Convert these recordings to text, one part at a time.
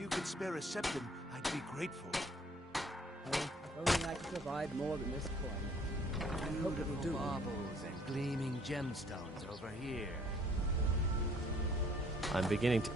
you could spare a septum, I'd be grateful. Well, if only I could provide more than this coin. I hope it will do. Marbles and gleaming gemstones over here. I'm beginning to...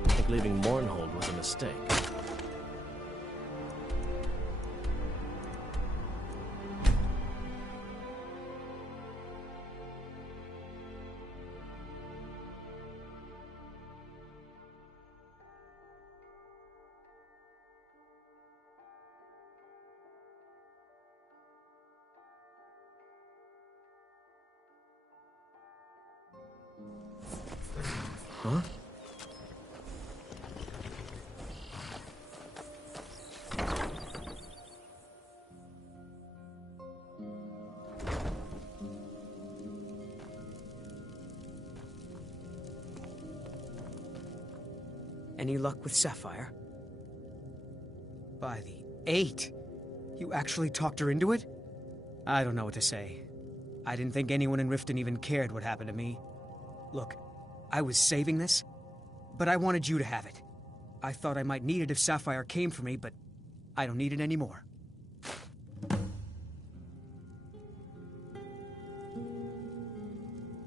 I think leaving Mournhold was a mistake. Huh? Any luck with Sapphire? By the 8! You actually talked her into it? I don't know what to say. I didn't think anyone in Riften even cared what happened to me. Look, I was saving this, but I wanted you to have it. I thought I might need it if Sapphire came for me, but I don't need it anymore.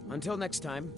Until next time.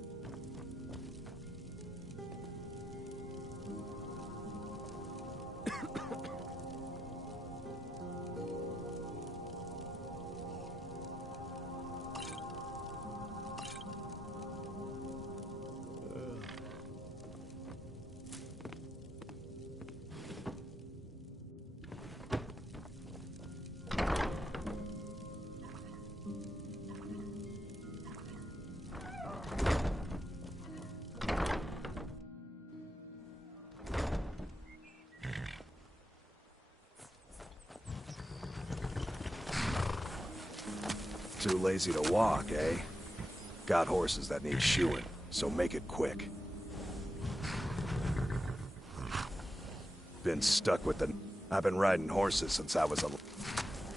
Too lazy to walk, eh? Got horses that need shoeing, so make it quick. Been stuck with the... I've been riding horses since I was a...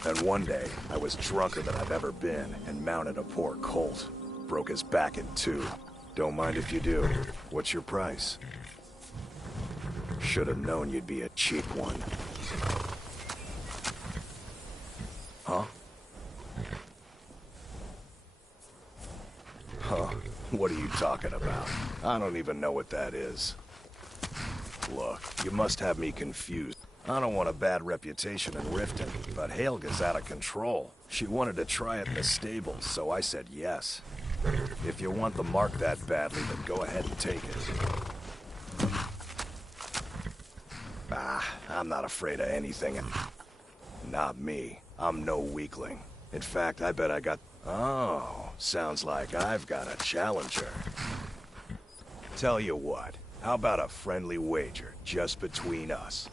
And one day, I was drunker than I've ever been and mounted a poor colt. Broke his back in two. Don't mind if you do. What's your price? Should have known you'd be a cheap one. Huh? Huh? What are you talking about? I don't even know what that is. Look, you must have me confused. I don't want a bad reputation in Riften, but Helga's out of control. She wanted to try it in the stables, so I said yes. If you want the mark that badly, then go ahead and take it. I'm not afraid of anything. Not me. I'm no weakling. In fact, I bet I got... Oh, sounds like I've got a challenger. Tell you what, how about a friendly wager, just between us?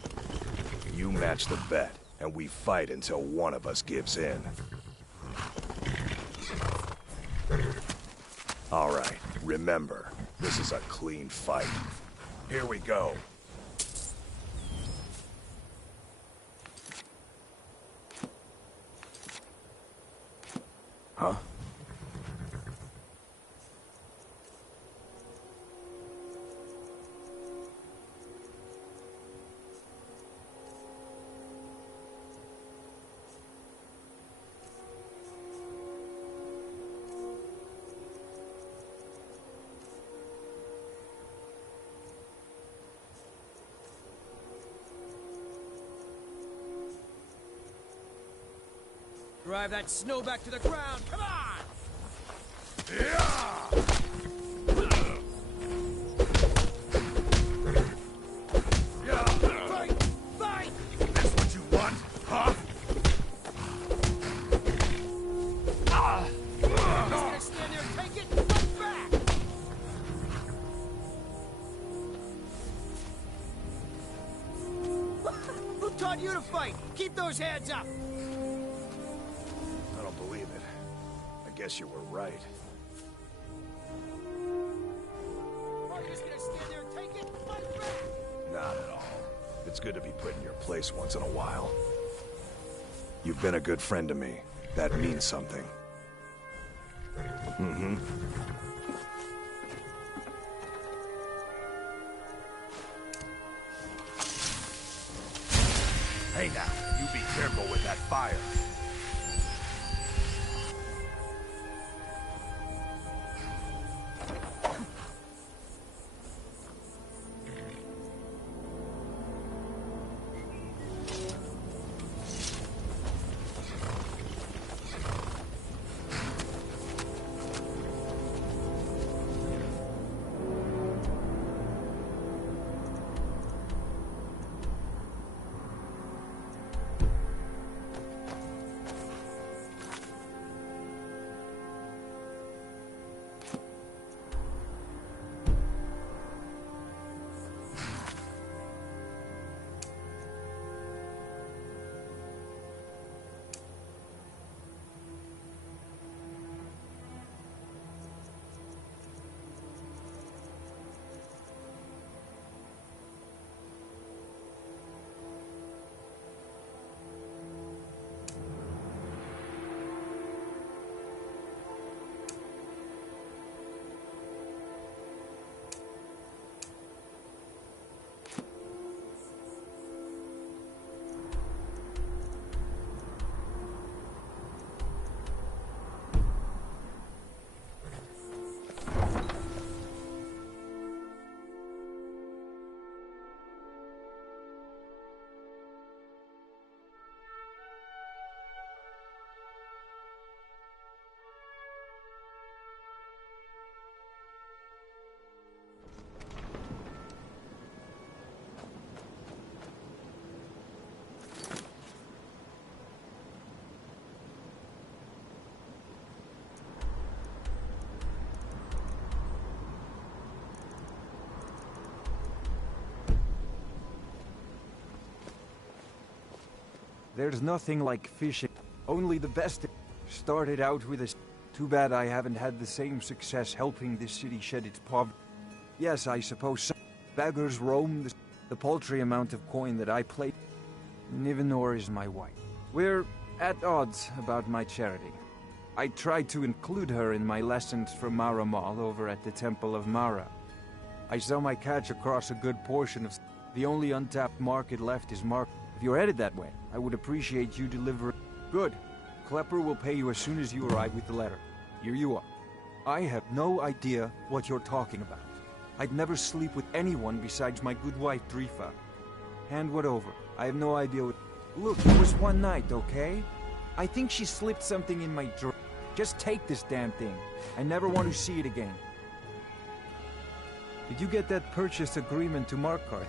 You match the bet, and we fight until one of us gives in. All right, remember, this is a clean fight. Here we go. Huh? Drive that snow back to the ground, come on! Fight! Fight! That's what you want, huh? Just gonna stand there and take it? Fight back! Who taught you to fight? Keep those hands up! I don't believe it. guess you were right. Are you just gonna stand there and take it? Fight back! Not at all. It's good to be put in your place once in a while. You've been a good friend to me. That means something. Mm-hmm. Hey now, you be careful with that fire. There's nothing like fishing. Only the best. Started out with a... Too bad I haven't had the same success helping this city shed its poverty. Yes, I suppose some beggars roam the paltry amount of coin that I play. Nivenor is my wife. We're at odds about my charity. I tried to include her in my lessons from Mara Mall over at the Temple of Mara. I sell my catch across a good portion of... The only untapped market left is market. If you're headed that way, I would appreciate you delivering... Good. Klepper will pay you as soon as you arrive with the letter. Here you are. I have no idea what you're talking about. I'd never sleep with anyone besides my good wife, Drifa. Hand what over. I have no idea what... Look, it was one night, okay? I think she slipped something in my drawer. Just take this damn thing. I never want to see it again. Did you get that purchase agreement to Markarth?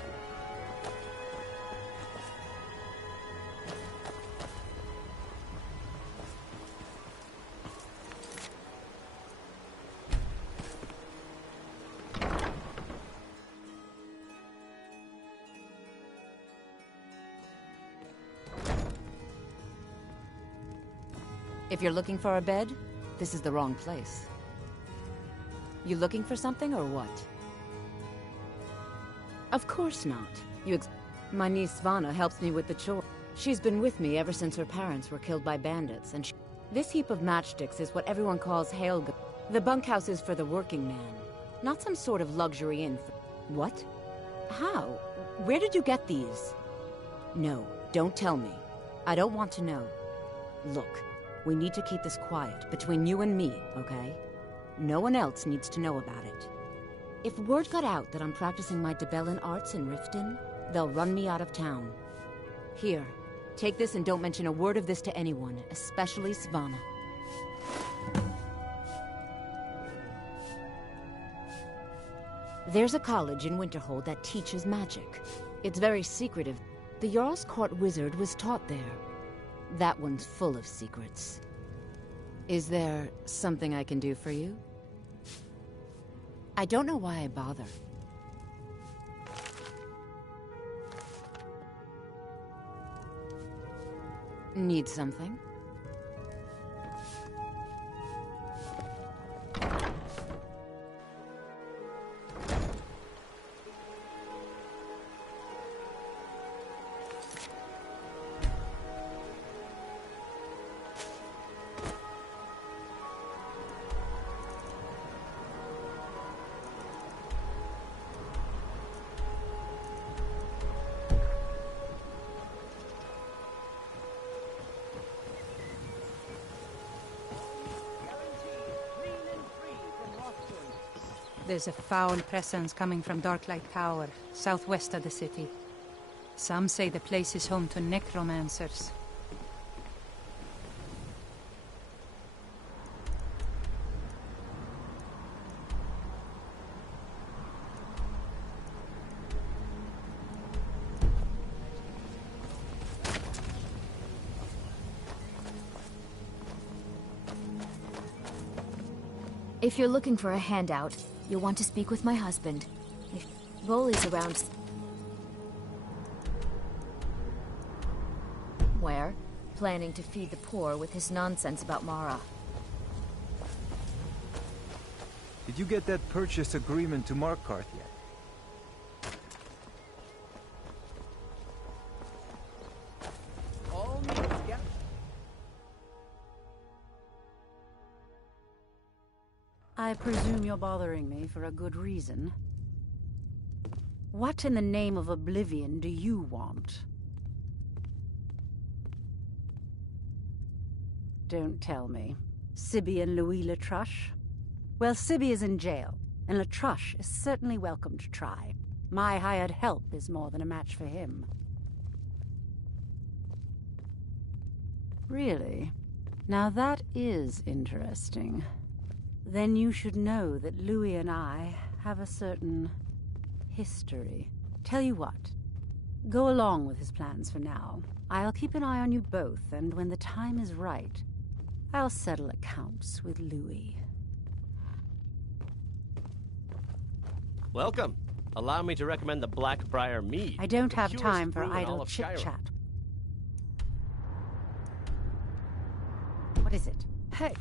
If you're looking for a bed, this is the wrong place. You looking for something or what? Of course not. My niece Svana helps me with the chore. She's been with me ever since her parents were killed by bandits, and this heap of matchsticks is what everyone calls Hailga. The bunkhouse is for the working man, not some sort of luxury inn. What? How? Where did you get these? No, don't tell me. I don't want to know. Look. We need to keep this quiet, between you and me, okay? No one else needs to know about it. If word got out that I'm practicing my Debellan arts in Riften, they'll run me out of town. Here, take this and don't mention a word of this to anyone, especially Svana. There's a college in Winterhold that teaches magic. It's very secretive. The Jarl's Court wizard was taught there. That one's full of secrets. Is there something I can do for you? I don't know why I bother. Need something? There's a foul presence coming from Darklight Tower, southwest of the city. Some say the place is home to necromancers. If you're looking for a handout, you'll want to speak with my husband. If Voley's around... Where? Planning to feed the poor with his nonsense about Mara. Did you get that purchase agreement to Markarth yet? All meet together. I presume you're bothering me for a good reason. What in the name of oblivion do you want? Don't tell me. Sibby and Louis Latruche? Well, Sibby is in jail, and Latruche is certainly welcome to try. My hired help is more than a match for him. Really? Now that is interesting. Then you should know that Louis and I have a certain history. Tell you what, go along with his plans for now. I'll keep an eye on you both, and when the time is right, I'll settle accounts with Louis. Welcome. Allow me to recommend the Blackbriar Mead. I don't the have purest time for brew in all idle of Skyrim. chit-chat. What is it? Hey!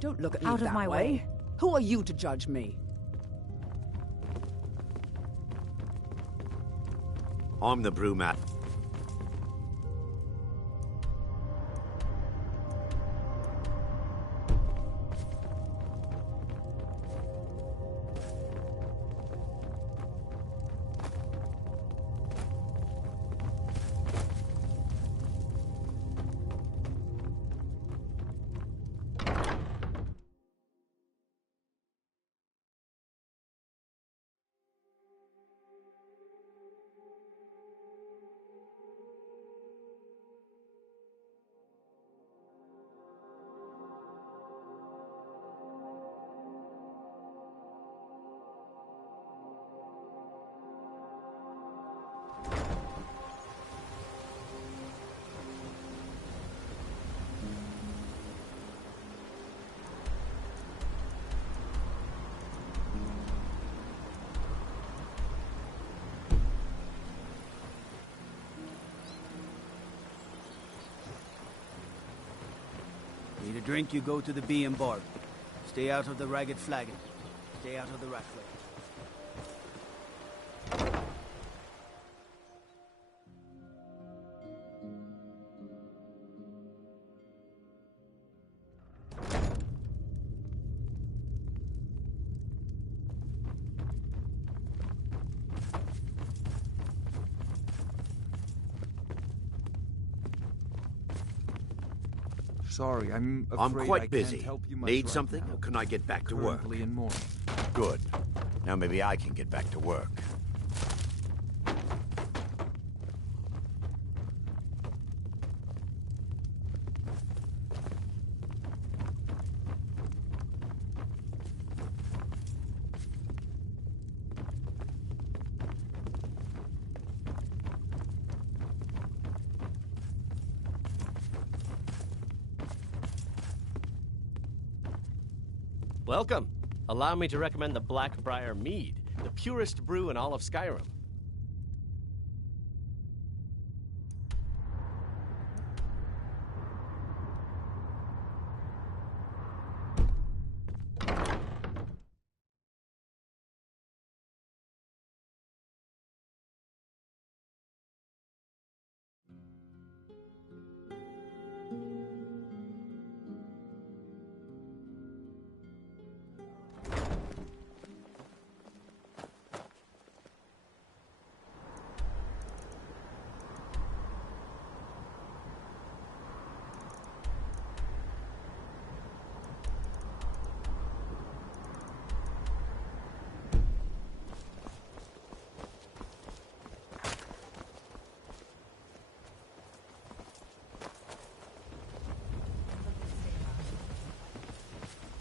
Don't look at me Out of that my way. way. Who are you to judge me? I'm the brewmat. Need a drink, you go to the Bee and Bar. Stay out of the Ragged Flagon. Stay out of the Ratflake. Sorry, I'm afraid I'm quite I can't busy. help you much Need right something, now. or can I get back to work? Currently in mourning. Good. Now maybe I can get back to work. Welcome. Allow me to recommend the Blackbriar Mead, the purest brew in all of Skyrim.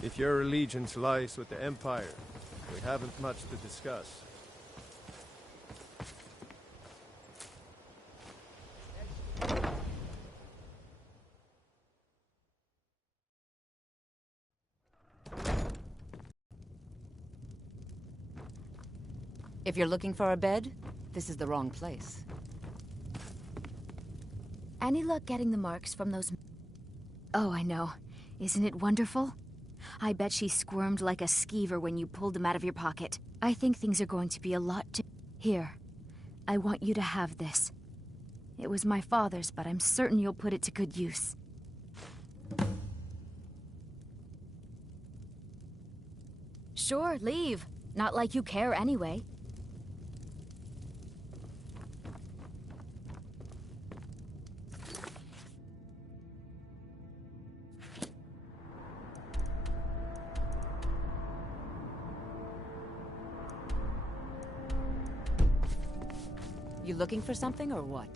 If your allegiance lies with the Empire, we haven't much to discuss. If you're looking for a bed, this is the wrong place. Any luck getting the marks from those... Oh, I know. Isn't it wonderful? I bet she squirmed like a skeever when you pulled them out of your pocket. I think things are going to be a lot to... Here. I want you to have this. It was my father's, but I'm certain you'll put it to good use. Sure, leave. Not like you care anyway. You looking for something or what?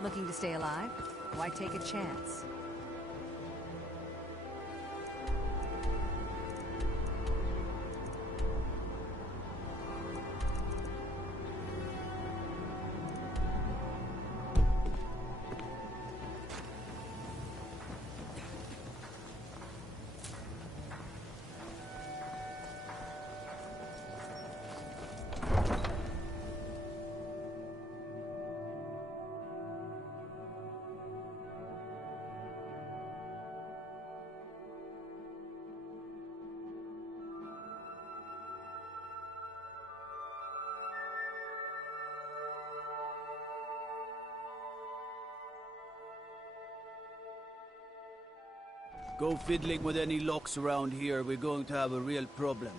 Looking to stay alive? Why take a chance? Go fiddling with any locks around here, we're going to have a real problem.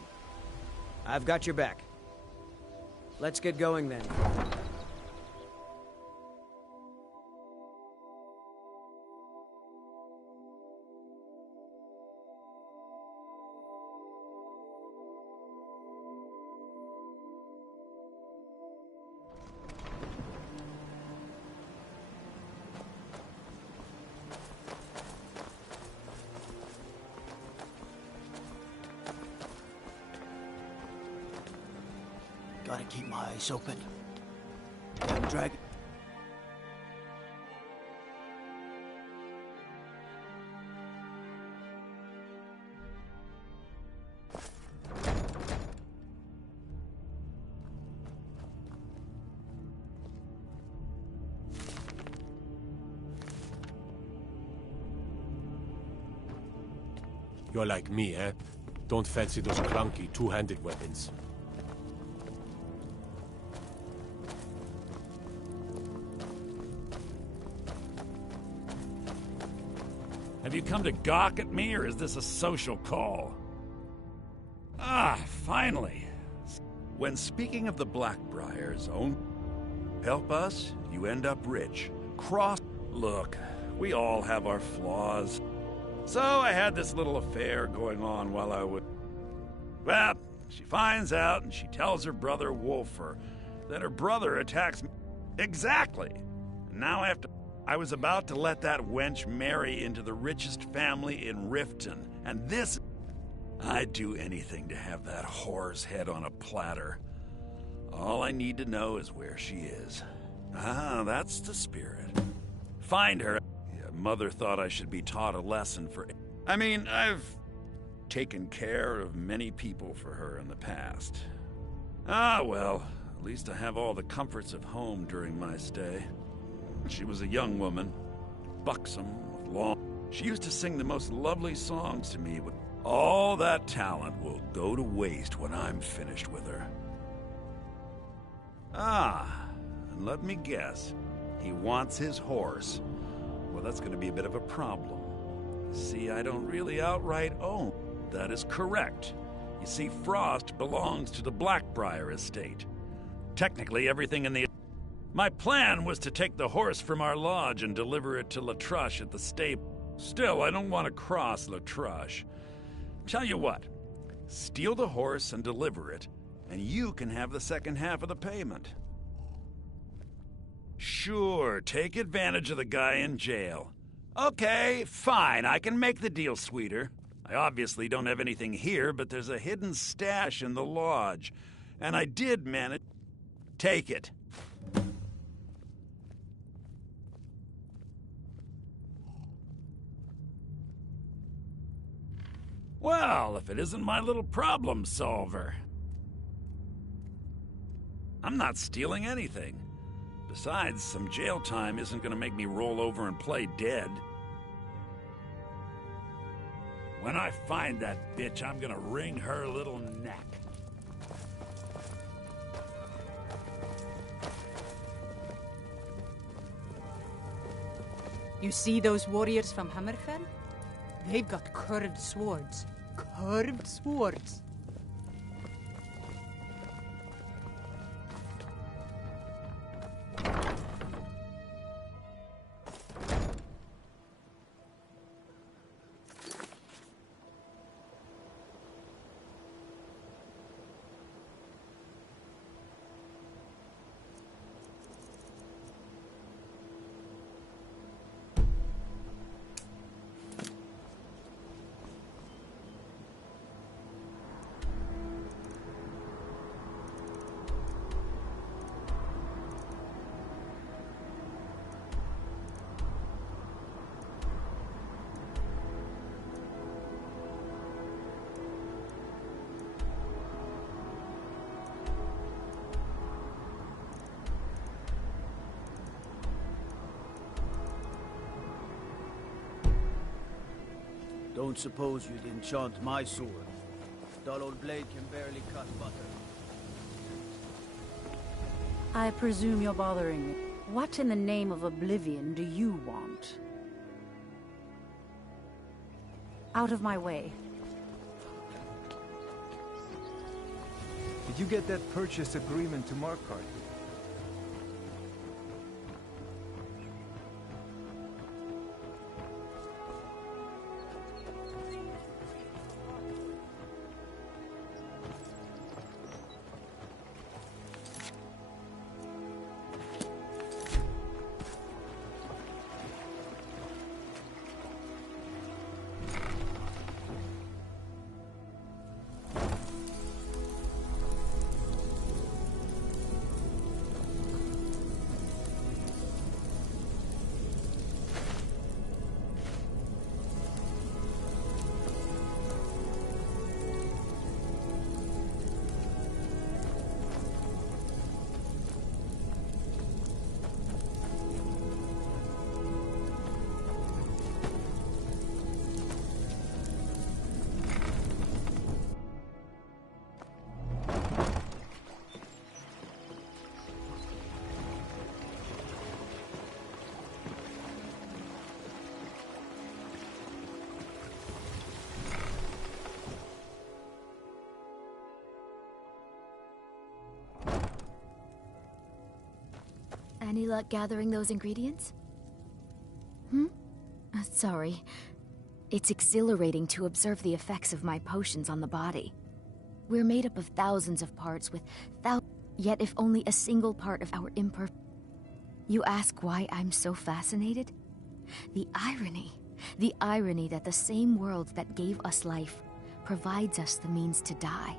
I've got your back. Let's get going then. Gotta keep my eyes open. Damn dragon. You're like me, eh? Don't fancy those clunky two-handed weapons. Have you come to gawk at me, or is this a social call? Ah, finally. When speaking of the Blackbriars, help us, you end up rich. Look, we all have our flaws. So I had this little affair going on while I was... Well, she finds out and she tells her brother Wolfer that her brother attacks me. Exactly. And now I was about to let that wench marry into the richest family in Riften, and this... I'd do anything to have that whore's head on a platter. All I need to know is where she is. Ah, that's the spirit. Find her. Yeah, Mother thought I should be taught a lesson for... I mean, I've taken care of many people for her in the past. Ah, well, at least I have all the comforts of home during my stay. She was a young woman, buxom, with long... She used to sing the most lovely songs to me, but all that talent will go to waste when I'm finished with her. Ah, and let me guess. He wants his horse. Well, that's going to be a bit of a problem. See, I don't really outright own. That is correct. You see, Frost belongs to the Blackbriar estate. Technically, everything in the... My plan was to take the horse from our lodge and deliver it to Latrush at the stable. Still, I don't want to cross Latrush. Tell you what, steal the horse and deliver it, and you can have the second half of the payment. Sure, take advantage of the guy in jail. Okay, fine, I can make the deal sweeter. I obviously don't have anything here, but there's a hidden stash in the lodge. And I did manage... Take it. Well, if it isn't my little problem solver. I'm not stealing anything. Besides, some jail time isn't gonna make me roll over and play dead. When I find that bitch, I'm gonna wring her little neck. You see those warriors from Hammerfell? They've got curved swords. Curved swords. Don't suppose you'd enchant my sword. Dull old blade can barely cut butter. I presume you're bothering me. What in the name of oblivion do you want? Out of my way. Did you get that purchase agreement to Markarth? Any luck gathering those ingredients? Sorry. It's exhilarating to observe the effects of my potions on the body. We're made up of thousands of parts with yet if only a single part of our imperfect... You ask why I'm so fascinated? The irony that the same world that gave us life provides us the means to die.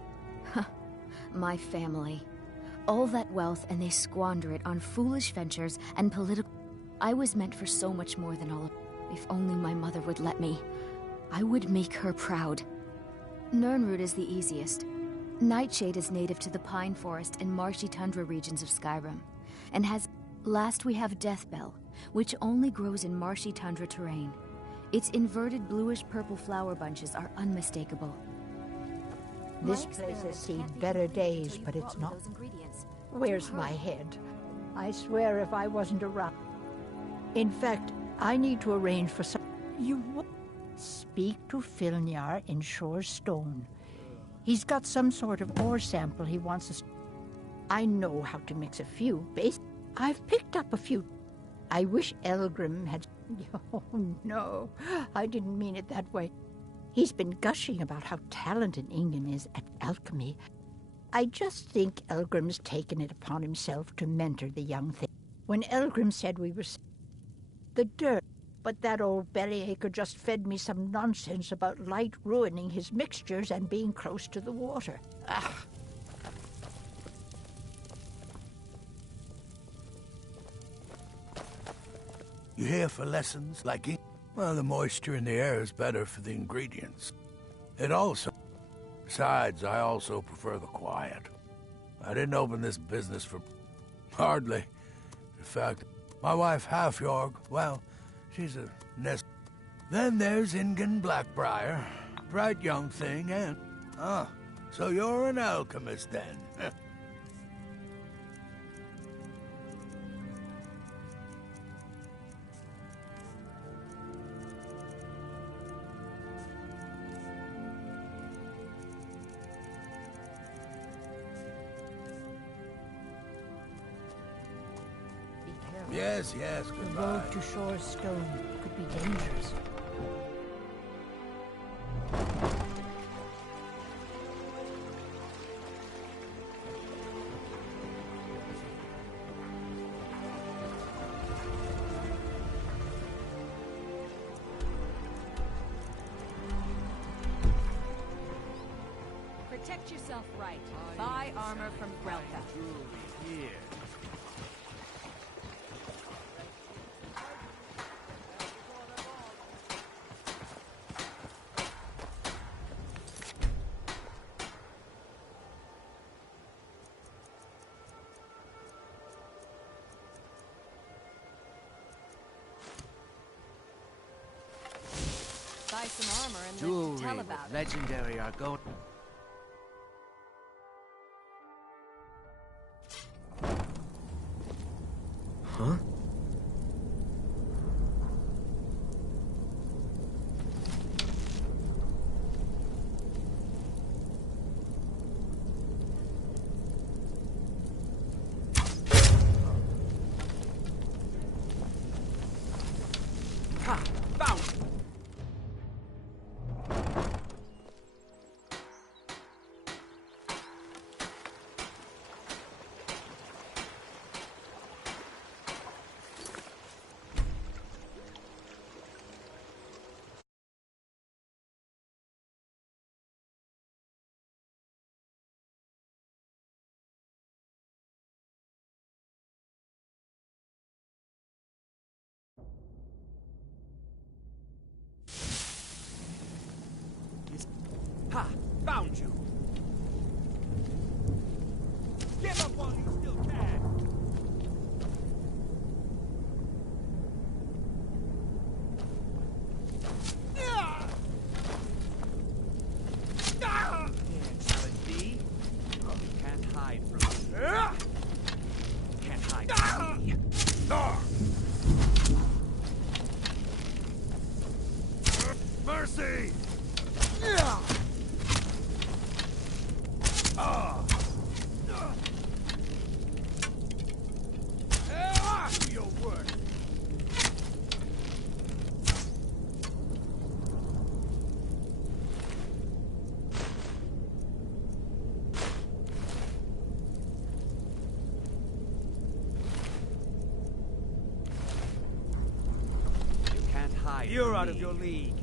My family. All that wealth, and they squander it on foolish ventures and political... I was meant for so much more than all of... If only my mother would let me, I would make her proud. Nirnroot is the easiest. Nightshade is native to the pine forest and marshy tundra regions of Skyrim, and has... Last we have Deathbell, which only grows in marshy tundra terrain. Its inverted bluish-purple flower bunches are unmistakable. This place has seen better days, but it's not. Where's my head? I swear if I wasn't around... In fact, I need to arrange for some... Speak to Filnyar in Shore Stone. He's got some sort of ore sample he wants us. I know how to mix a few base. I've picked up a few. I wish Elgrim had... Oh, no. I didn't mean it that way. He's been gushing about how talented Ingen is at alchemy. I just think Elgrim's taken it upon himself to mentor the young thing. When Elgrim said we were... the dirt. But that old bellyacre just fed me some nonsense about light ruining his mixtures and being close to the water. Ah. You here for lessons, like it? Well, the moisture in the air is better for the ingredients. It also... Besides, I also prefer the quiet. I didn't open this business for... Hardly. In fact, my wife Halfjorg, well, she's a nest... Then there's Ingen Blackbriar. Bright young thing, and... Ah, so you're an alchemist, then? Yes, goodbye. The road to Shore Stone could be dangerous. Protect yourself right. Buy armor from Grelka. Here. Buy some armor and Jewelry tell with about it. legendary are going... Huh? Ha! Found! Ha! Found you! Give up while you still can! Can't challenge me. You can't hide from me. Can't hide from me. Mercy! Do your work. You can't hide. You're out of your league.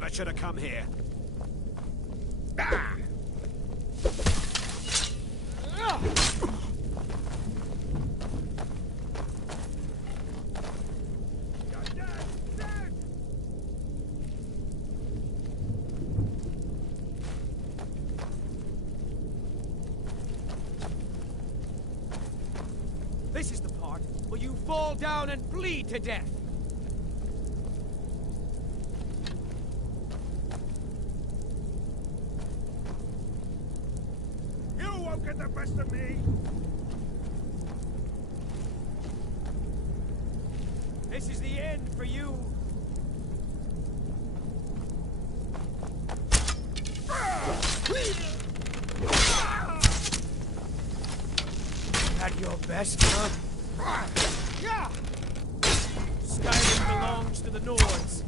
Never should have come here. This is the part where you fall down and bleed to death. You won't get the best of me! This is the end for you. At your best, huh? Skyrim belongs to the Nords.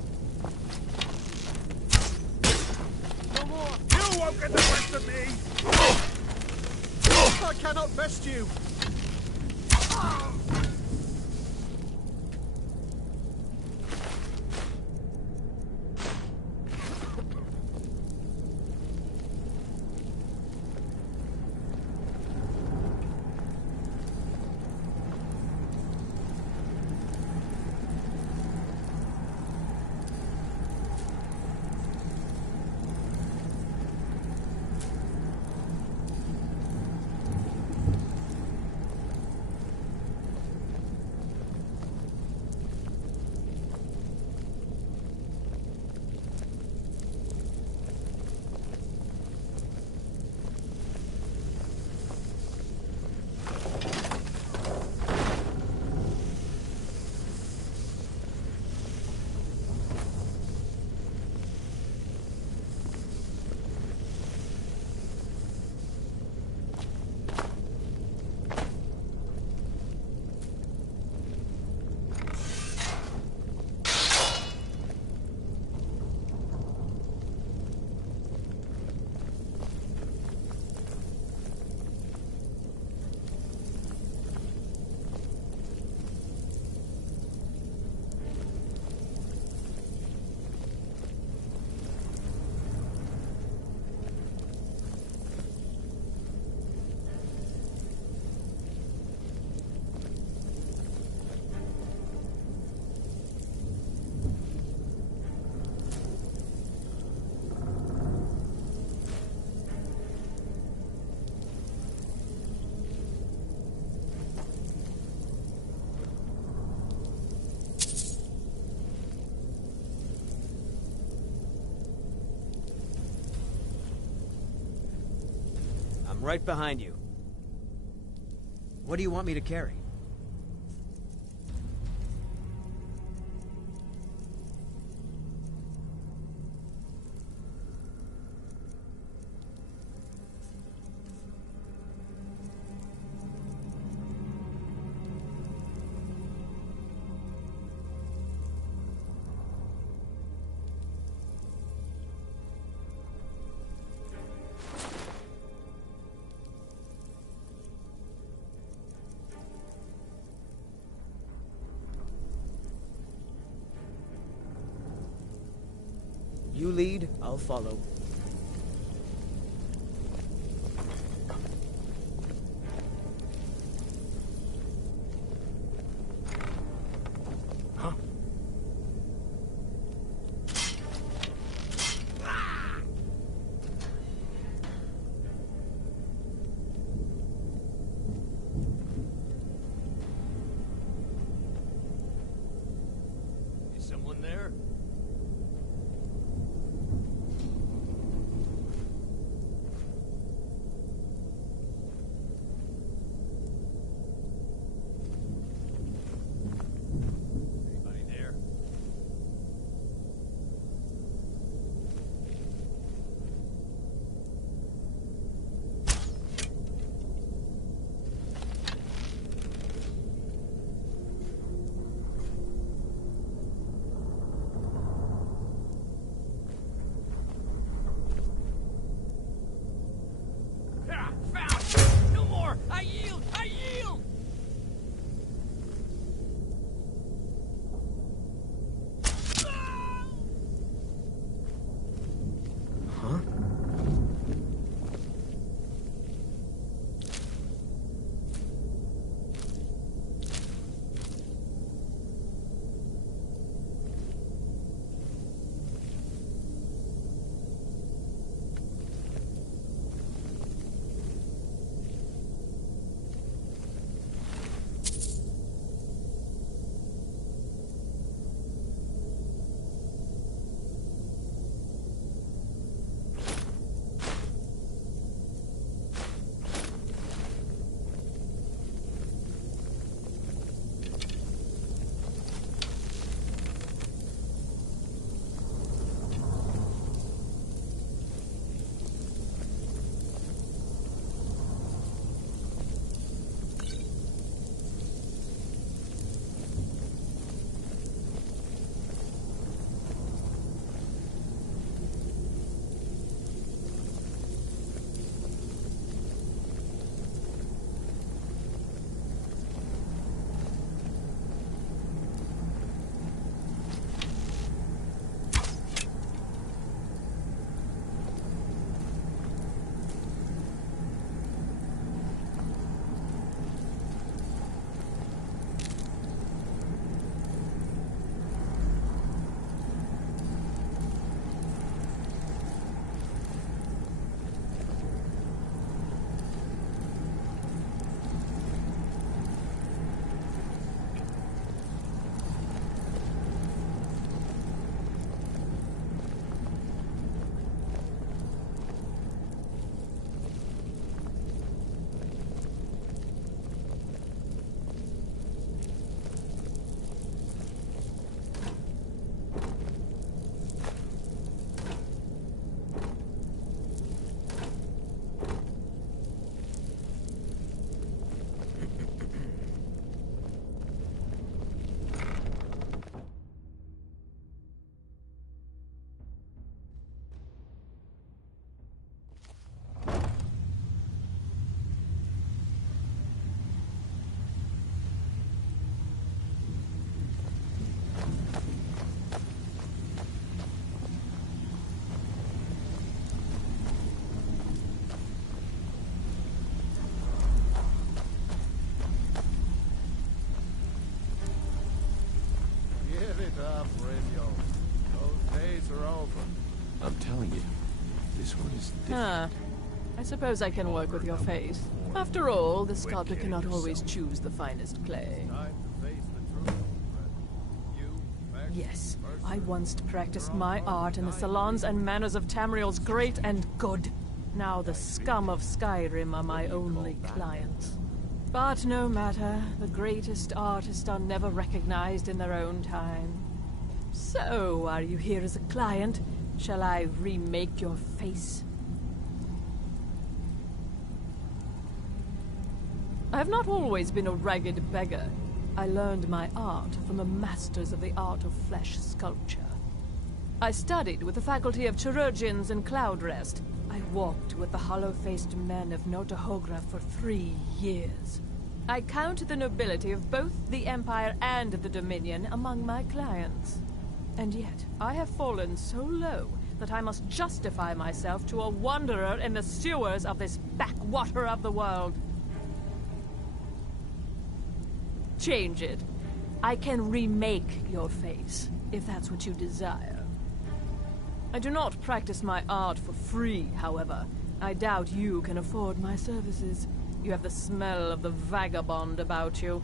No more. You won't get the best of me! I cannot best you! I'm right behind you. What do you want me to carry? You lead, I'll follow. Huh? Is someone there? Anybody there? it up, Renio. Those days are over. I'm telling you, this one is different. Ah, I suppose I can work with your face. After all, the sculptor cannot always choose the finest clay. Yes, I once practiced my art in the salons and manners of Tamriel's great and good. Now the scum of Skyrim are my only clients. But no matter, the greatest artists are never recognized in their own time. So, are you here as a client? Shall I remake your face? I have not always been a ragged beggar. I learned my art from the masters of the art of flesh sculpture. I studied with the faculty of chirurgeons and Cloudrest. I walked with the hollow-faced men of Notahogra for 3 years. I count the nobility of both the Empire and the Dominion among my clients. And yet, I have fallen so low that I must justify myself to a wanderer in the sewers of this backwater of the world. Change it. I can remake your face, if that's what you desire. I do not practice my art for free, however. I doubt you can afford my services. You have the smell of the vagabond about you.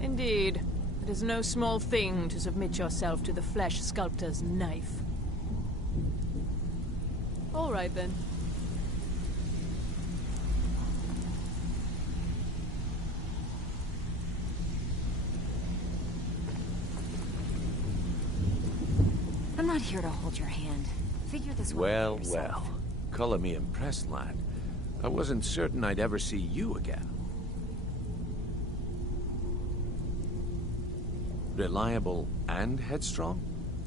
Indeed, it is no small thing to submit yourself to the flesh sculptor's knife. All right, then. I'm not here to hold your hand. Figure this one out Well, yourself. well. Color me impressed, lad. I wasn't certain I'd ever see you again. Reliable and headstrong?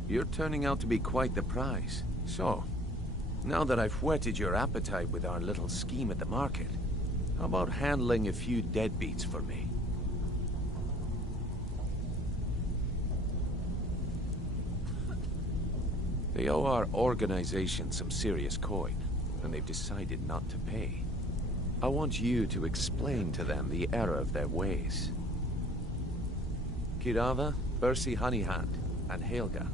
You're turning out to be quite the prize. So, now that I've whetted your appetite with our little scheme at the market, how about handling a few deadbeats for me? They owe our organization some serious coin, and they've decided not to pay. I want you to explain to them the error of their ways. Kirava, Bersi Honeyhand, and Helga.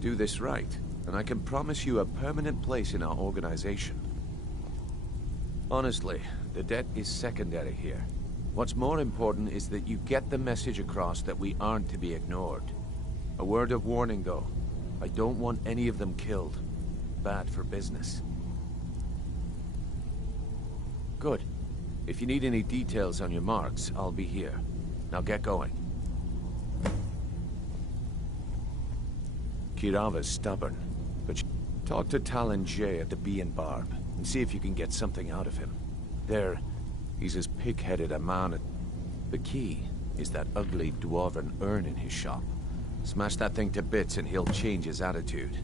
Do this right, and I can promise you a permanent place in our organization. Honestly, the debt is secondary here. What's more important is that you get the message across that we aren't to be ignored. A word of warning, though. I don't want any of them killed. Bad for business. Good. If you need any details on your marks, I'll be here. Now get going. Kirava's stubborn, but talk to Talon Jay at the Bee and Barb, and see if you can get something out of him. He's as pig-headed a man. The key is that ugly dwarven urn in his shop. Smash that thing to bits and he'll change his attitude.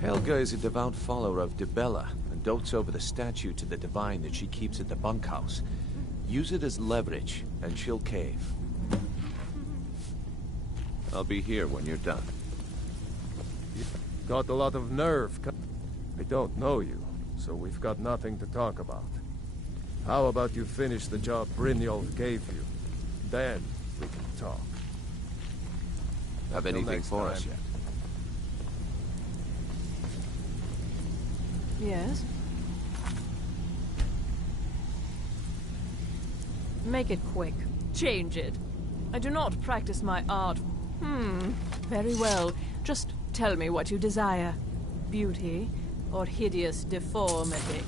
Helga is a devout follower of Dibella and dotes over the statue to the divine that she keeps at the bunkhouse. Use it as leverage, and she'll cave. I'll be here when you're done. You've got a lot of nerve. I don't know you, so we've got nothing to talk about. How about you finish the job Brynjolf gave you? Then we can talk. Have Until anything next for time. us yet? Yes? Make it quick. Change it. I do not practice my art. Very well. Just tell me what you desire. Beauty or hideous deformity.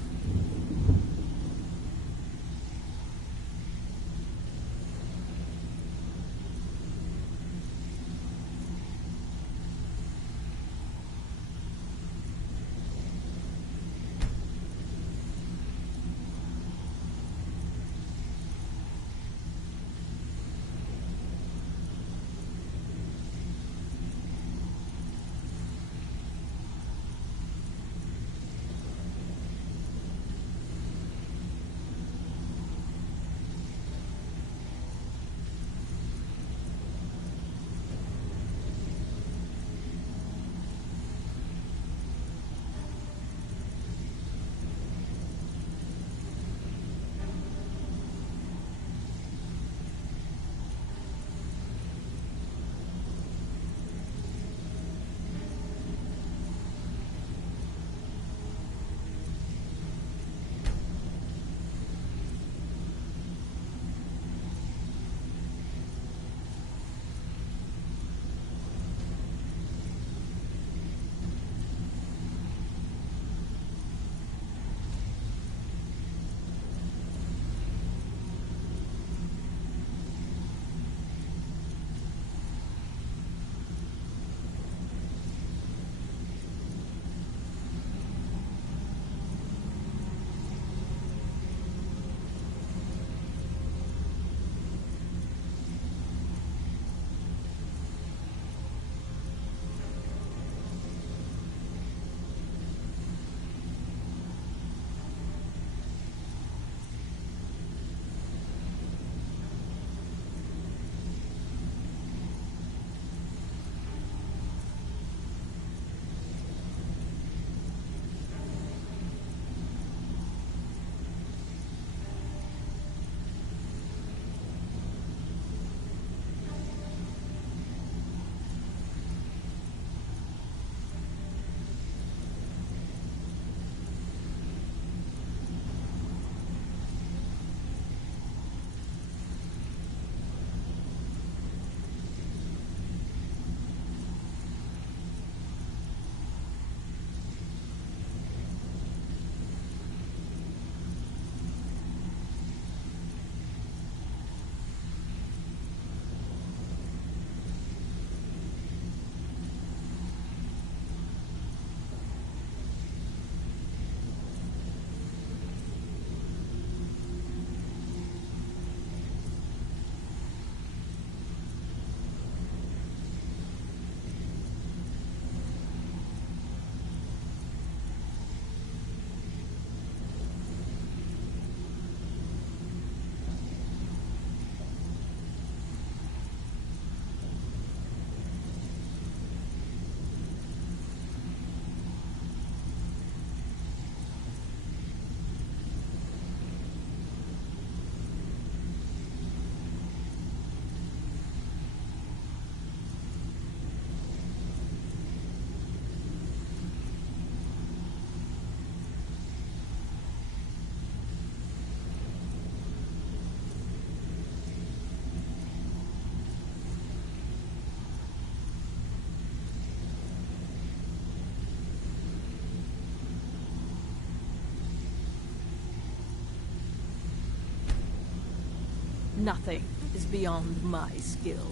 Nothing is beyond my skill.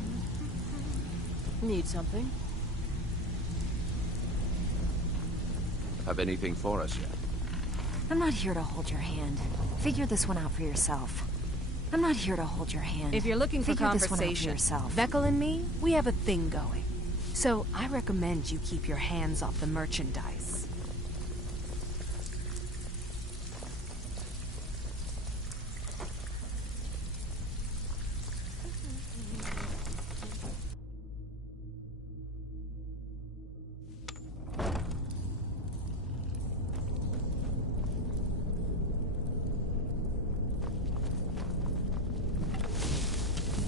Need something? Have anything for us yet? I'm not here to hold your hand. Figure this one out for yourself. I'm not here to hold your hand. If you're looking for Figure this one out for conversation, yourself. Vekel and me, we have a thing going. So I recommend you keep your hands off the merchandise.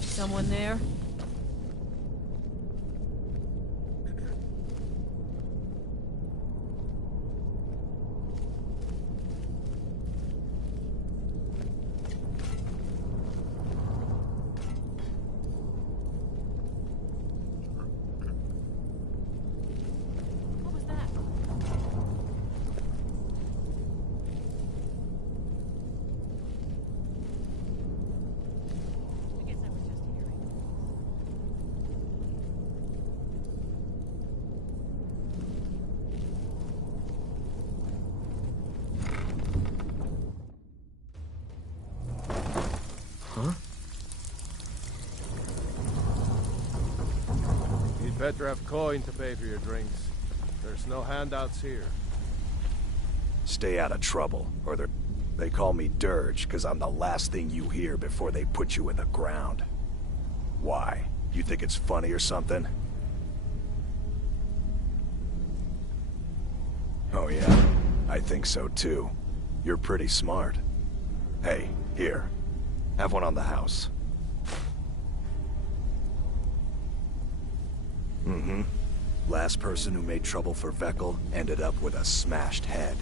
Someone there? You'd better have coin to pay for your drinks. There's no handouts here. Stay out of trouble, or they call me Dirge, because I'm the last thing you hear before they put you in the ground. Why? You think it's funny or something? Oh yeah, I think so too. You're pretty smart. Hey, here. Have one on the house. Mm-hmm. Last person who made trouble for Vekel ended up with a smashed head.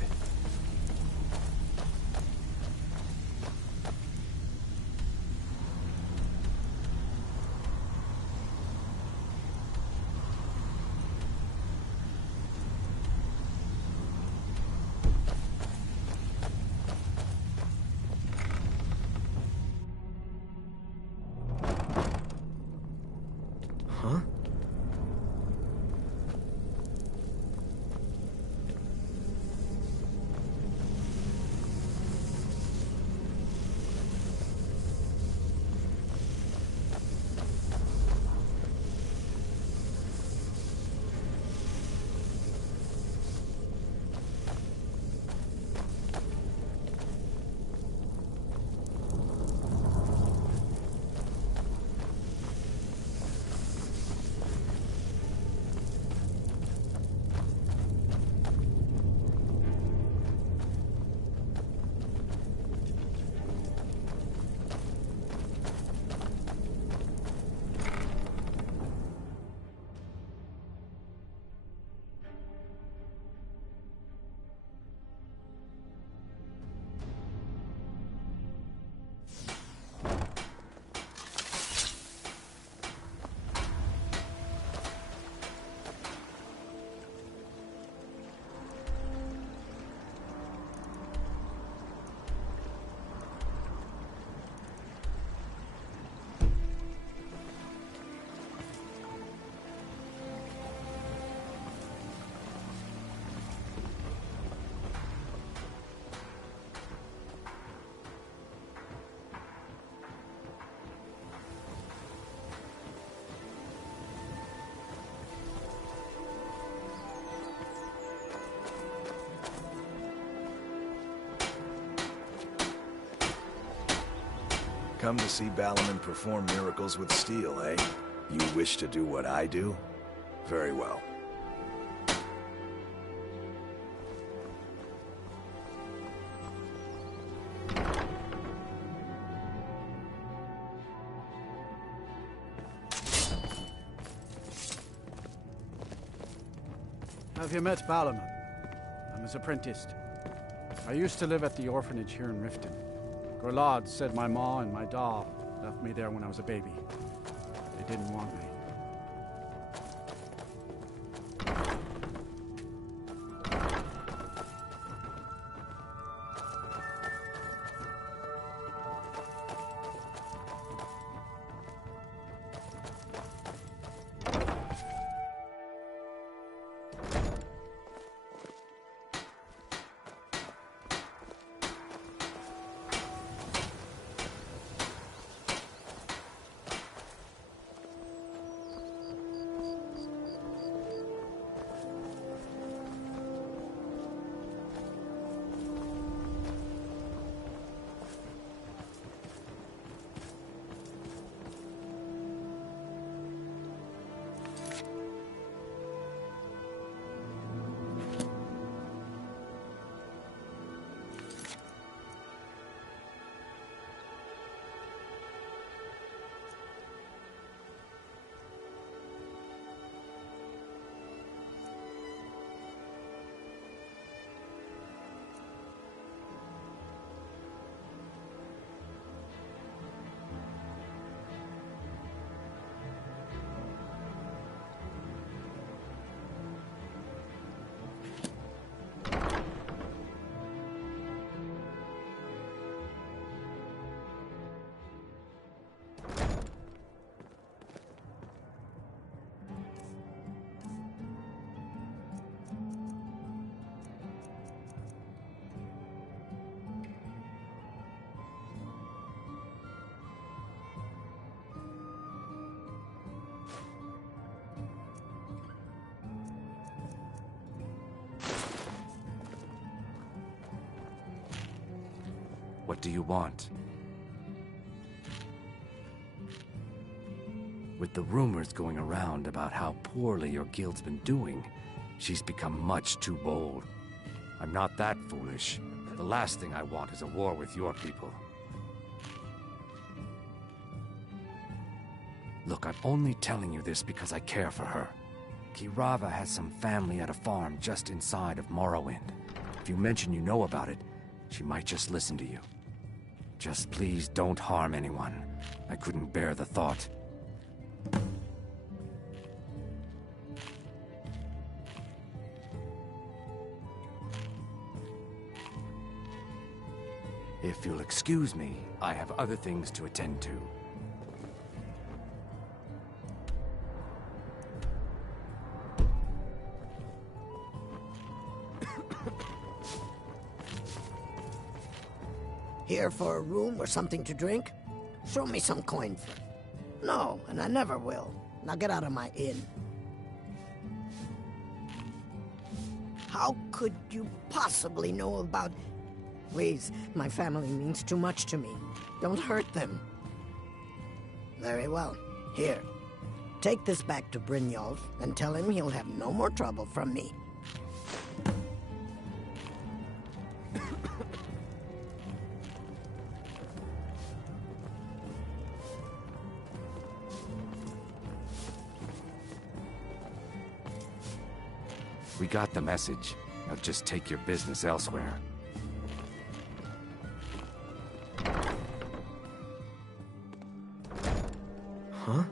Huh? Come to see Ballerman perform miracles with steel, eh? You wish to do what I do? Very well. Have you met Ballerman? I'm his apprentice. I used to live at the orphanage here in Riften. Grelad said my ma and my da left me there when I was a baby. They didn't want me. What do you want? With the rumors going around about how poorly your guild's been doing, she's become much too bold. I'm not that foolish. The last thing I want is a war with your people. Look, I'm only telling you this because I care for her. Kirava has some family at a farm just inside of Morrowind. If you mention you know about it, she might just listen to you. Just please don't harm anyone. I couldn't bear the thought. If you'll excuse me, I have other things to attend to. Here for a room or something to drink? Show me some coin first. No, and I never will. Now get out of my inn. How could you possibly know about... Please, my family means too much to me. Don't hurt them. Very well. Here. Take this back to Brynjolf and tell him he'll have no more trouble from me. We got the message. Now just take your business elsewhere. Huh?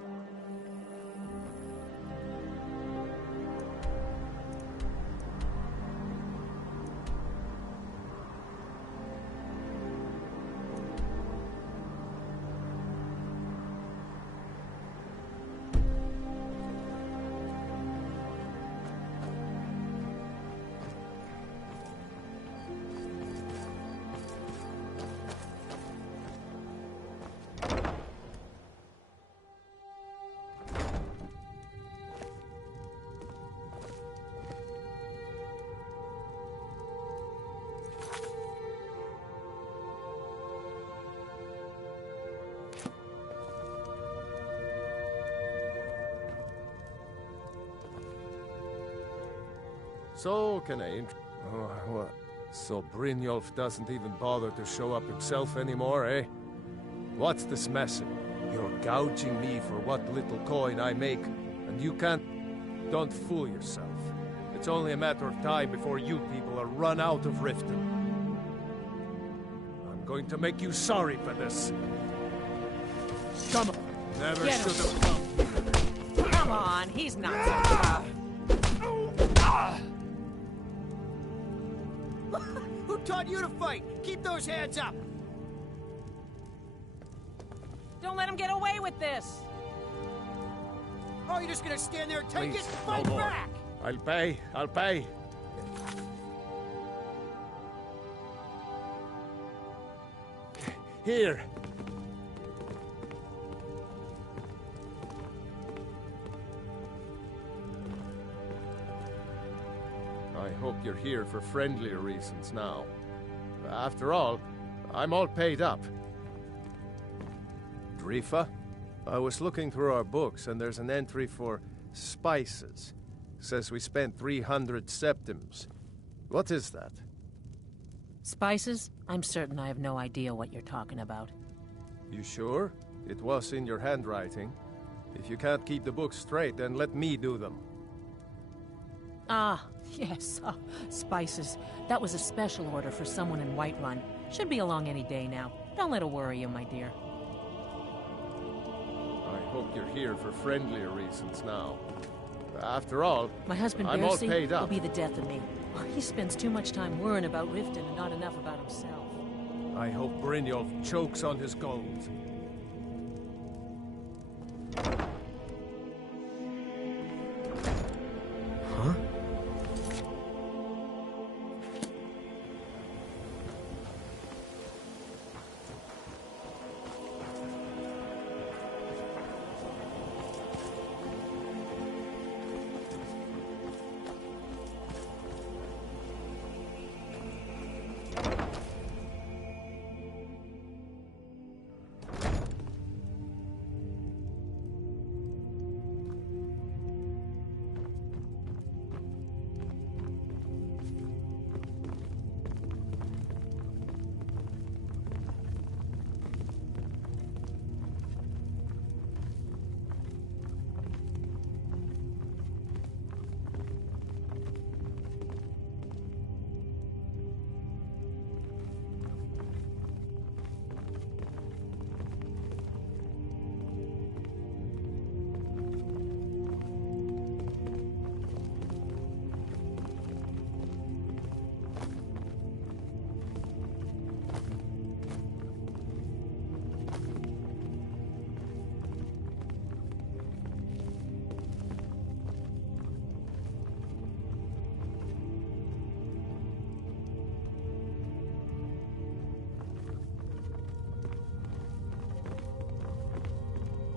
So, can I Oh, what? So Brynjolf doesn't even bother to show up himself anymore, eh? What's this message? You're gouging me for what little coin I make, and you can't... Don't fool yourself. It's only a matter of time before you people are run out of Riften. I'm going to make you sorry for this. Come on. Never Get should him. have come. Come on, he's not so tough. Who taught you to fight? Keep those hands up! Don't let him get away with this! Oh, you're just gonna stand there and take Please, it? Fight no more. back! I'll pay. Here. I hope you're here for friendlier reasons now. After all, I'm all paid up. Drifa? I was looking through our books, and there's an entry for spices. Says we spent 300 septims. What is that? Spices? I'm certain I have no idea what you're talking about. You sure? It was in your handwriting. If you can't keep the books straight, then let me do them. Ah, yes, spices. That was a special order for someone in Whiterun. Should be along any day now. Don't let it worry you, my dear. I hope you're here for friendlier reasons now. After all, My husband I'm all Bercy paid will up. be the death of me. He spends too much time worrying about Riften and not enough about himself. I hope Brynjolf chokes on his gold. Huh?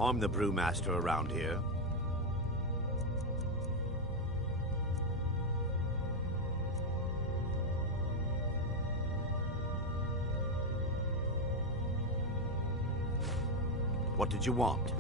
I'm the brewmaster around here. What did you want?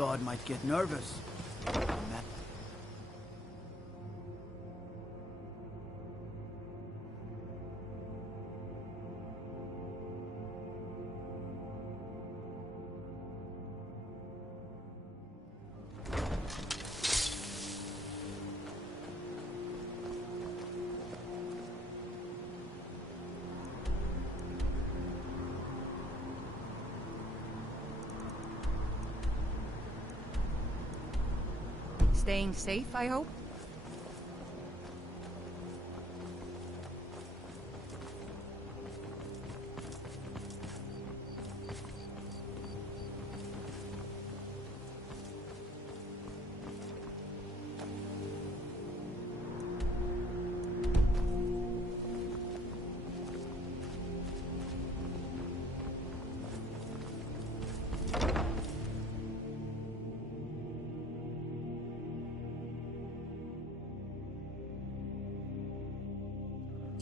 God might get nervous. Staying safe, I hope?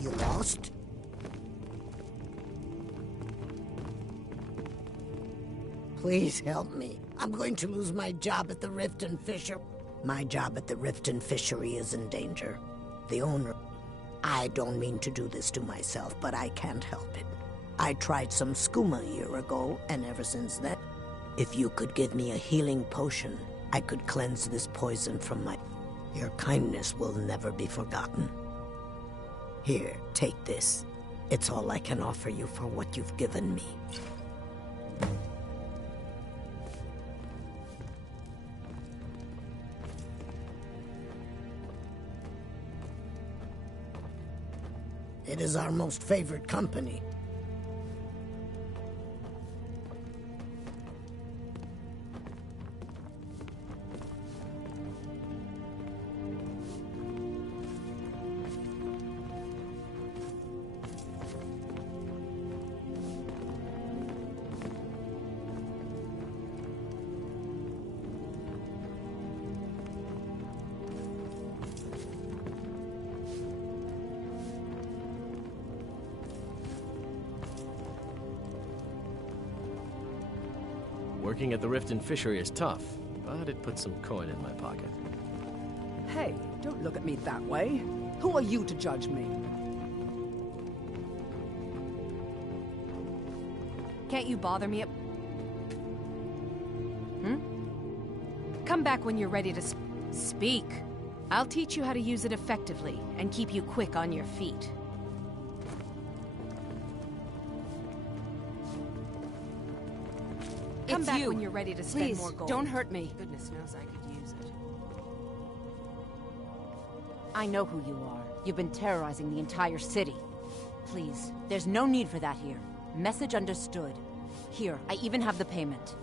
You lost? Please help me. I'm going to lose my job at the Riften Fisher. My job at the Riften Fishery is in danger. The owner... I don't mean to do this to myself, but I can't help it. I tried some skooma a year ago, and ever since then... If you could give me a healing potion, I could cleanse this poison from my... Your kindness will never be forgotten. Here, take this. It's all I can offer you for what you've given me. It is our most favored company. Working at the Riften fishery is tough, but it puts some coin in my pocket. Hey, don't look at me that way. Who are you to judge me? Can't you bother me up? Come back when you're ready to speak. I'll teach you how to use it effectively and keep you quick on your feet. Come back when you're ready to spend more gold. Don't hurt me. Goodness knows I could use it. I know who you are. You've been terrorizing the entire city. Please, there's no need for that here. Message understood. Here, I even have the payment.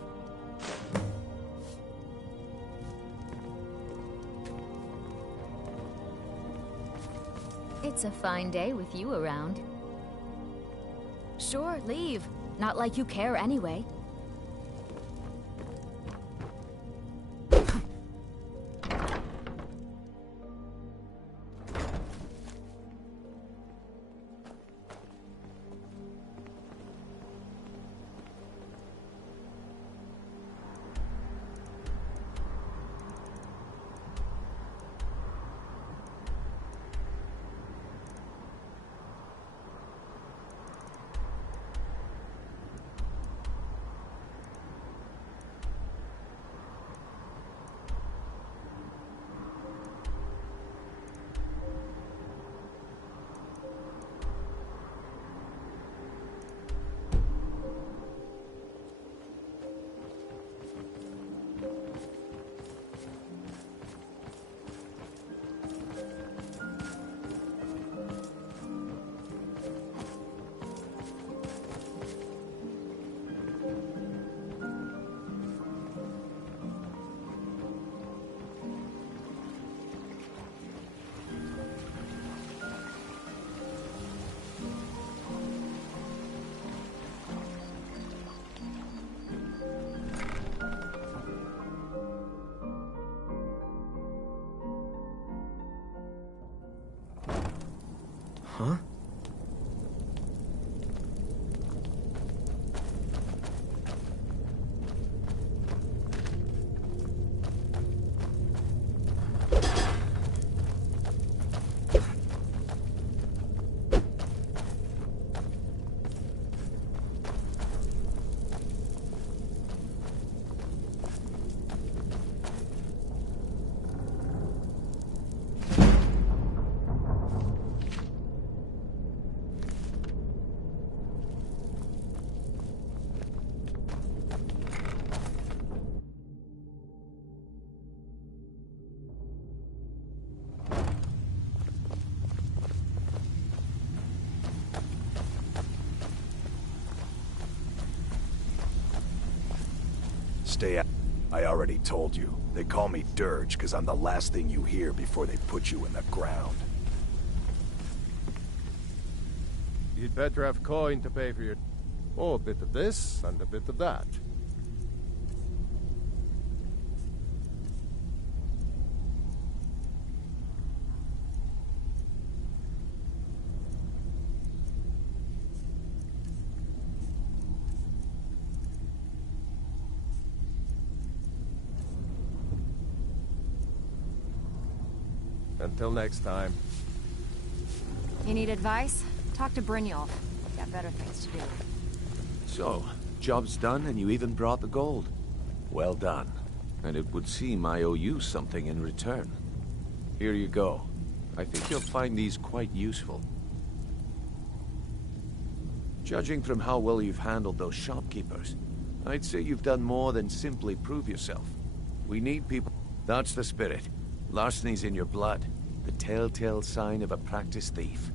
It's a fine day with you around. Sure, leave. Not like you care anyway. Huh? Stay out. I already told you. They call me Dirge because I'm the last thing you hear before they put you in the ground. You'd better have coin to pay for your... Oh, a bit of this and a bit of that. Until next time. You need advice? Talk to Brynjolf. Got better things to do. So, job's done and you even brought the gold. Well done. And it would seem I owe you something in return. Here you go. I think you'll find these quite useful. Judging from how well you've handled those shopkeepers, I'd say you've done more than simply prove yourself. We need people... That's the spirit. Larceny's in your blood. The telltale sign of a practiced thief.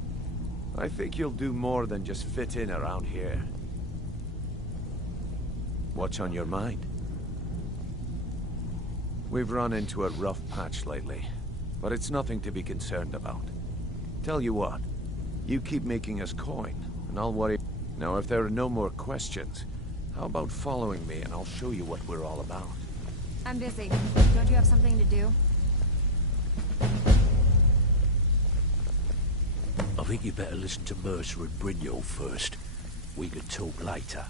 I think you'll do more than just fit in around here. What's on your mind? We've run into a rough patch lately, but it's nothing to be concerned about. Tell you what, you keep making us coin, and I'll worry... Now, if there are no more questions, how about following me and I'll show you what we're all about? I'm busy. Don't you have something to do? I think you better listen to Mercer and Brynjolf first. We can talk later.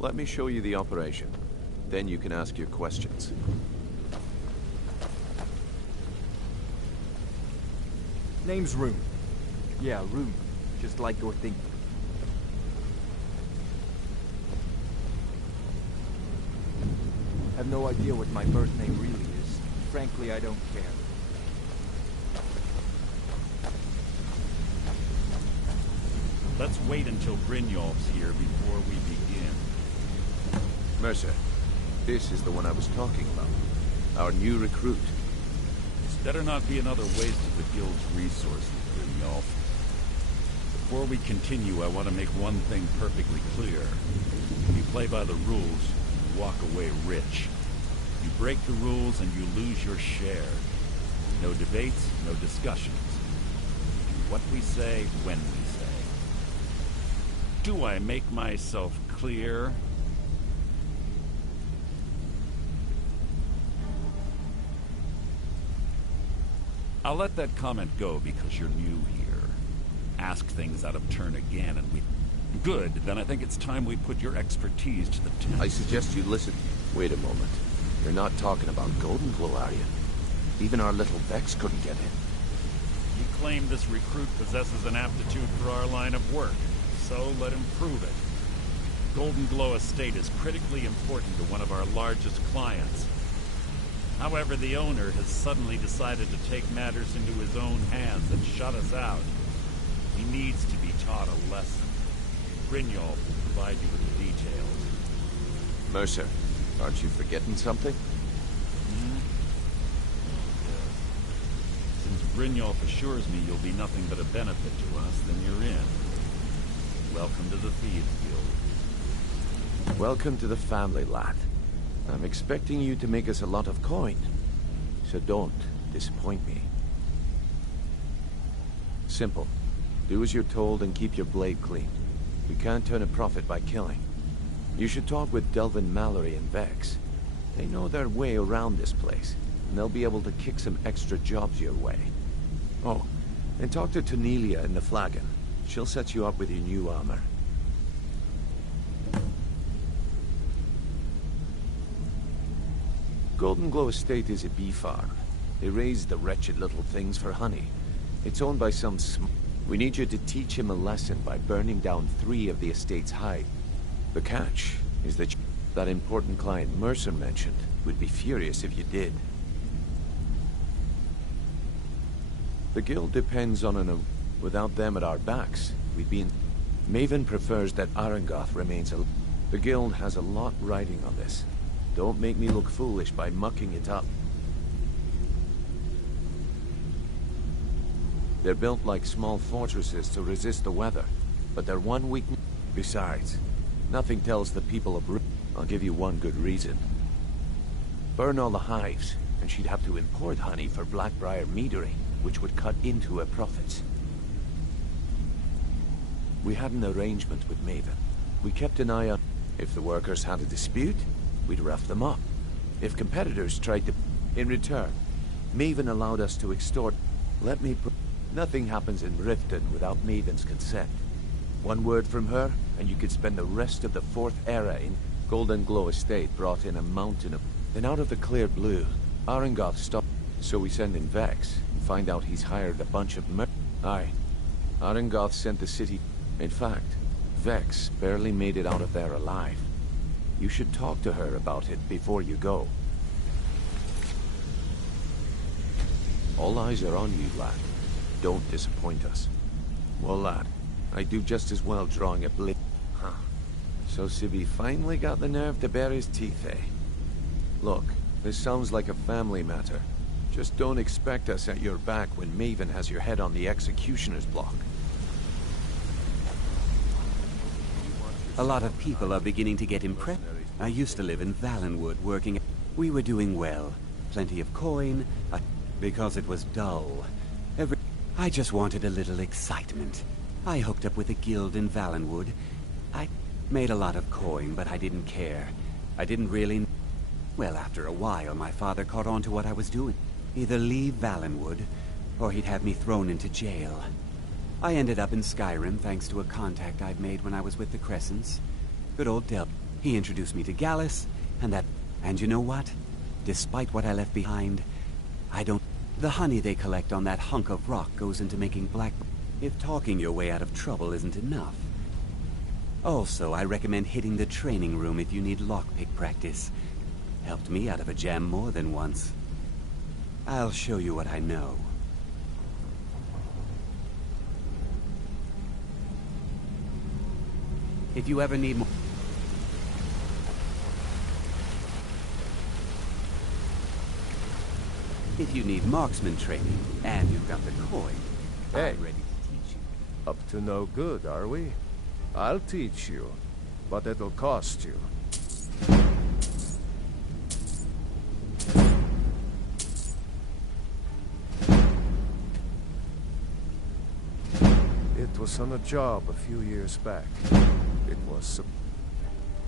Let me show you the operation. Then you can ask your questions. Name's Rune. Yeah, Rune. Just like your thing. Have no idea what my birth name really is. Frankly, I don't care. Let's wait until Brynjolf's here before we begin. Mercer, this is the one I was talking about. Our new recruit. This better not be another waste of the Guild's resources, Brynjolf. Before we continue, I want to make one thing perfectly clear. If you play by the rules, you walk away rich. You break the rules and you lose your share. No debates, no discussions. We do what we say, when we say. Do I make myself clear? I'll let that comment go because you're new here. Ask things out of turn again and we... Good, then I think it's time we put your expertise to the test. I suggest you listen. Wait a moment. You're not talking about Golden Glow, are you? Even our little Vex couldn't get in. You claim this recruit possesses an aptitude for our line of work, so let him prove it. Golden Glow Estate is critically important to one of our largest clients. However, the owner has suddenly decided to take matters into his own hands and shut us out. He needs to be taught a lesson. Brynjolf will provide you with the details. Mercer, aren't you forgetting something? Since Brynjolf assures me you'll be nothing but a benefit to us, then you're in. Welcome to the Thieves Guild. Welcome to the family, lad. I'm expecting you to make us a lot of coin. So don't disappoint me. Simple. Do as you're told and keep your blade clean. We can't turn a profit by killing. You should talk with Delvin Mallory and Vex. They know their way around this place, and they'll be able to kick some extra jobs your way. Oh, and talk to Tanelia in the Flagon. She'll set you up with your new armor. Golden Glow Estate is a bee farm. They raise the wretched little things for honey. It's owned by some We need you to teach him a lesson by burning down 3 of the estate's hive. The catch is that that important client Mercer mentioned would be furious if you did. The guild depends on an... Without them at our backs, we'd be in... Maven prefers that Arangoth remains a... The guild has a lot riding on this. Don't make me look foolish by mucking it up. They're built like small fortresses to resist the weather, but they're one weakness. Besides, nothing tells the people of I'll give you one good reason. Burn all the hives, and she'd have to import honey for Blackbriar meadering, which would cut into her profits. We had an arrangement with Maven. We kept an eye on... If the workers had a dispute, we'd rough them up. If competitors tried to... In return, Maven allowed us to extort... Let me put... Nothing happens in Riften without Maven's consent. One word from her, and you could spend the rest of the 4th era in Golden Glow Estate brought in a mountain of... Then out of the clear blue, Arangoth stopped. So we send in Vex, and find out he's hired a bunch of Aye. Arangoth sent the city... In fact, Vex barely made it out of there alive. You should talk to her about it before you go. All eyes are on you, lad. Don't disappoint us. Well, lad, I'd do just as well drawing a blade. Huh. So Sibby finally got the nerve to bare his teeth, eh? Look, this sounds like a family matter. Just don't expect us at your back when Maven has your head on the executioner's block. A lot of people are beginning to get impressed. I used to live in Valenwood working... We were doing well. Plenty of coin, because it was dull. I just wanted a little excitement. I hooked up with a guild in Valenwood. I made a lot of coin, but I didn't care. I didn't really... Well, after a while, my father caught on to what I was doing. Either leave Valenwood, or he'd have me thrown into jail. I ended up in Skyrim thanks to a contact I'd made when I was with the Crescents. Good old Del. He introduced me to Gallus, and you know what? Despite what I left behind, I don't... The honey they collect on that hunk of rock goes into making black... If talking your way out of trouble isn't enough. Also, I recommend hitting the training room if you need lockpick practice. Helped me out of a jam more than once. I'll show you what I know. If you ever need more... If you need marksman training, and you've got the coin, Hey. I'm ready to teach you. Up to no good, are we? I'll teach you, but it'll cost you. It was on a job a few years back.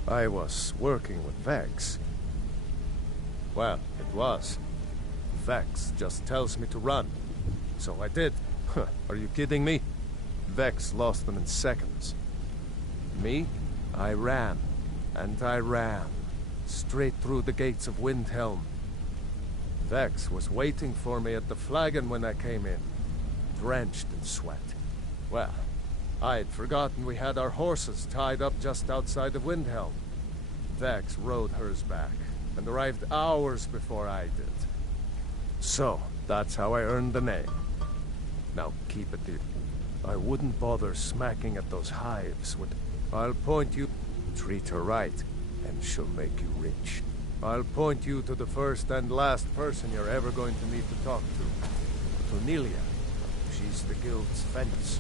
I was working with Vex. Well, it was. Vex just tells me to run. So I did. Are you kidding me? Vex lost them in seconds. Me? I ran. And I ran. Straight through the gates of Windhelm. Vex was waiting for me at the flagon when I came in. Drenched in sweat. Well, I'd forgotten we had our horses tied up just outside of Windhelm. Vex rode hers back, and arrived hours before I did. So, that's how I earned the name. Now keep it deep. I wouldn't bother smacking at those hives with... I'll point you... Treat her right, and she'll make you rich. I'll point you to the first and last person you're ever going to need to talk to. To Nelia. She's the guild's fence.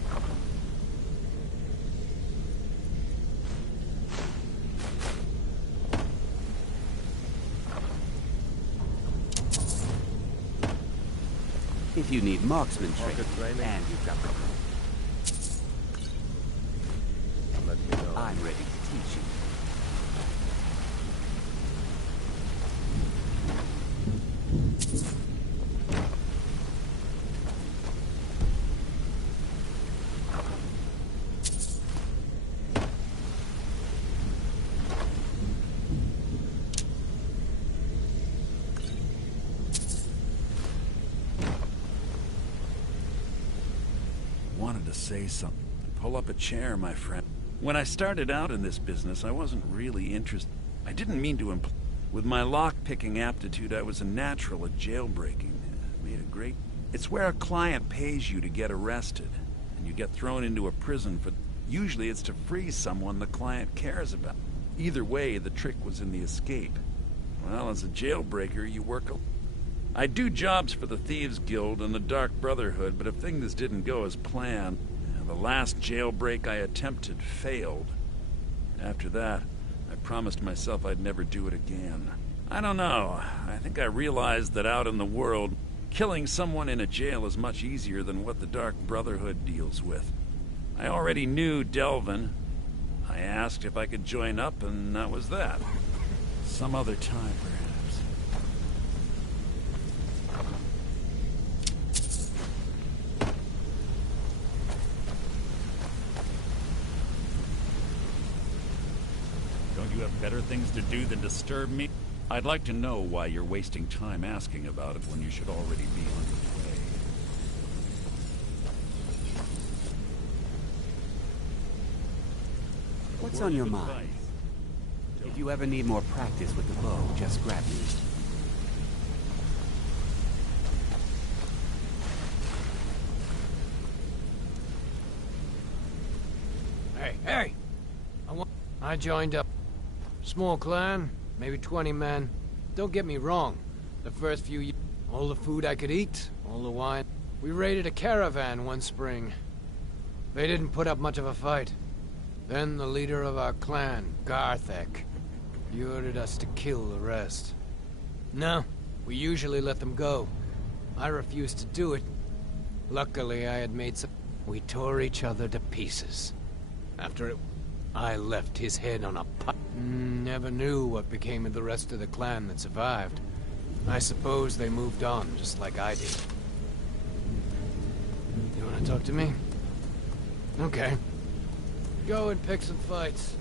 If you need marksman training, and you've got the... Let me know. I'm ready to teach you. Wanted to say something. Pull up a chair, my friend. When I started out in this business, I wasn't really interested. I didn't mean to imply. With my lock-picking aptitude, I was a natural at jailbreaking. Made a great... It's where a client pays you to get arrested, and you get thrown into a prison for... Usually it's to free someone the client cares about. Either way, the trick was in the escape. Well, as a jailbreaker, you work a... I do jobs for the Thieves Guild and the Dark Brotherhood, but if things didn't go as planned, the last jailbreak I attempted failed. After that, I promised myself I'd never do it again. I don't know. I think I realized that out in the world, killing someone in a jail is much easier than what the Dark Brotherhood deals with. I already knew Delvin. I asked if I could join up, and that was that. Some other time, perhaps. You have better things to do than disturb me? I'd like to know why you're wasting time asking about it when you should already be on your way. What's on your mind? If you ever need more practice with the bow, just grab me. Hey! I joined up. Small clan, maybe 20 men. Don't get me wrong. The first few years, all the food I could eat, all the wine. We raided a caravan one spring. They didn't put up much of a fight. Then the leader of our clan, Garthek, he ordered us to kill the rest. No, we usually let them go. I refused to do it. Luckily, I had made some... We tore each other to pieces. After it, I left his head on a pot. Never knew what became of the rest of the clan that survived. I suppose they moved on, just like I did. You wanna talk to me? Okay. Go and pick some fights.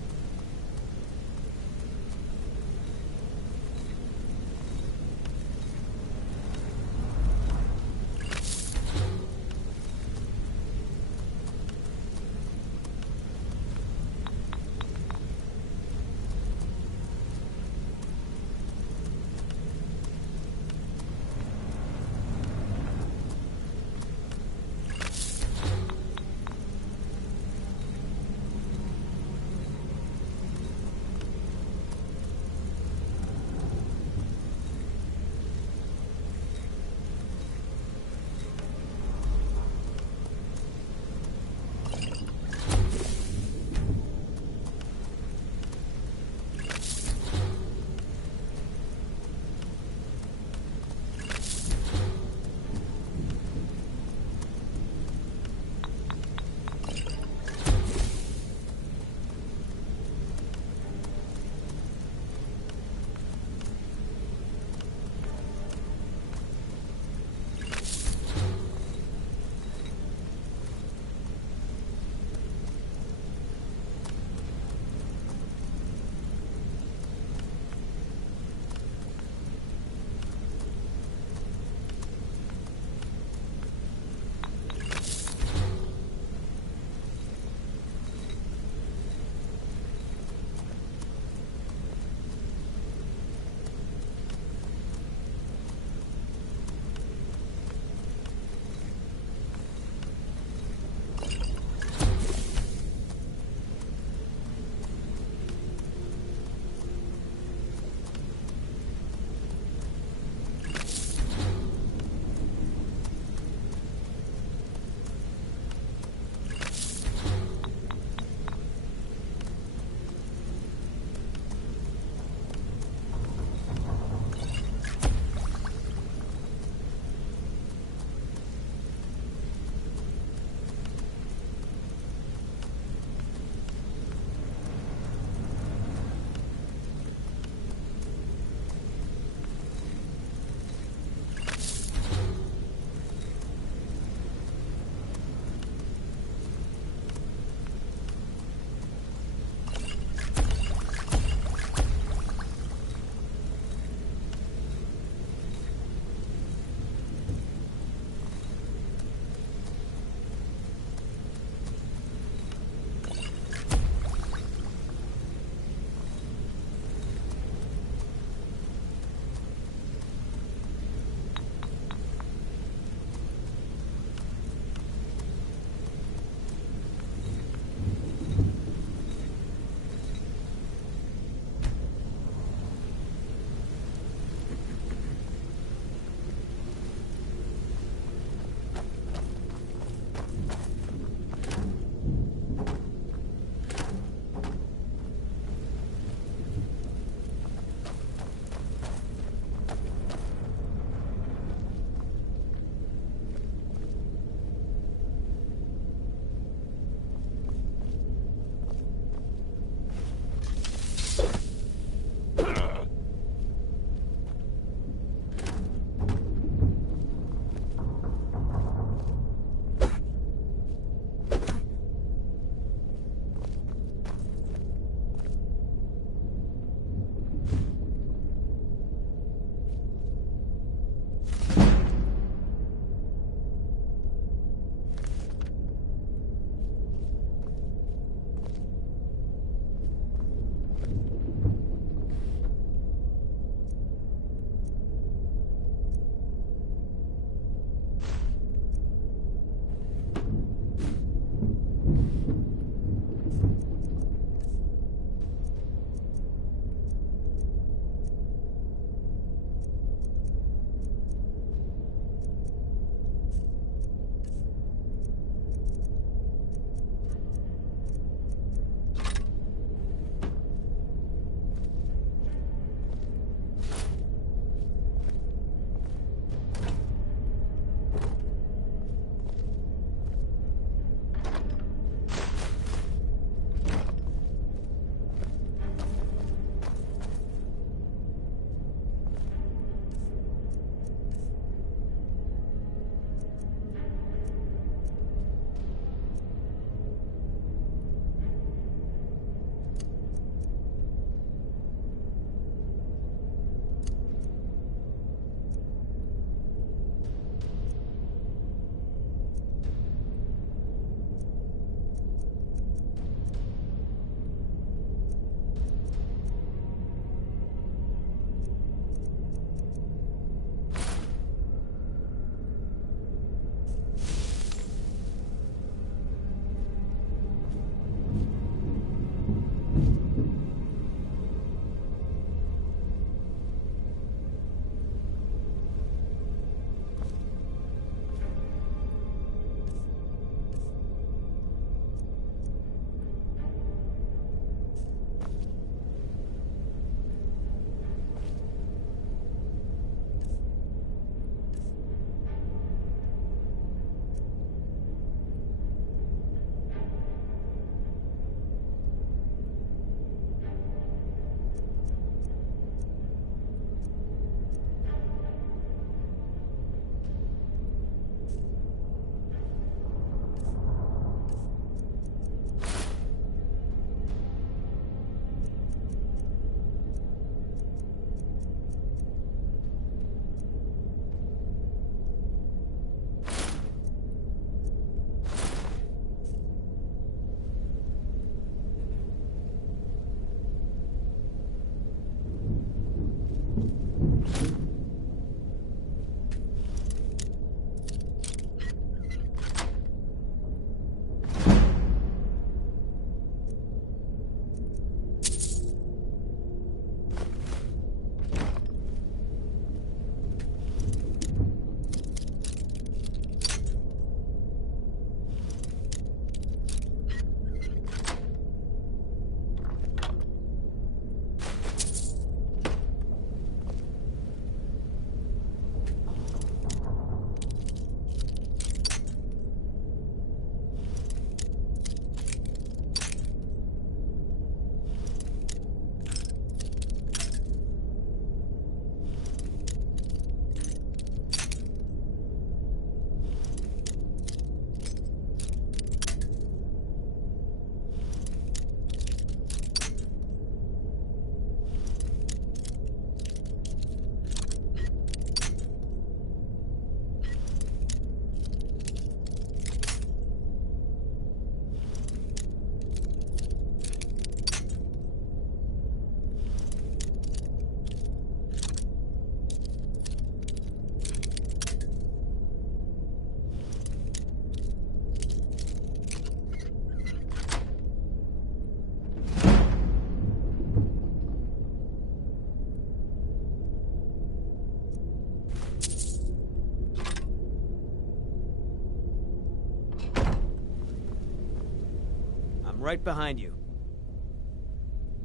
right behind you.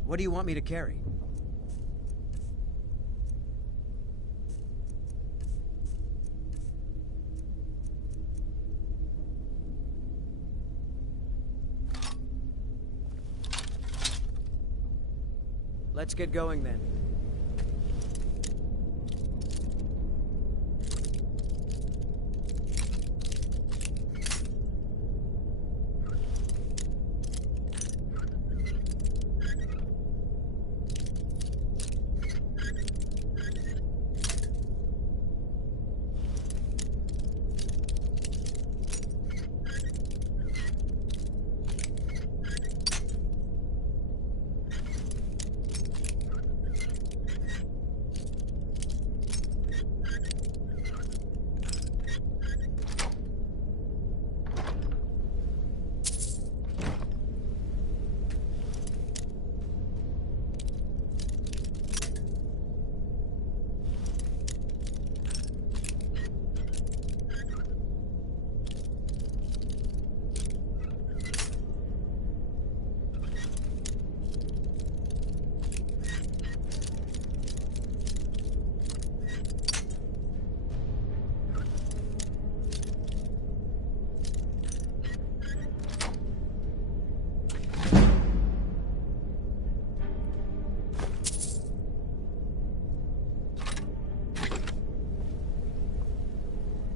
What do you want me to carry? Let's get going then.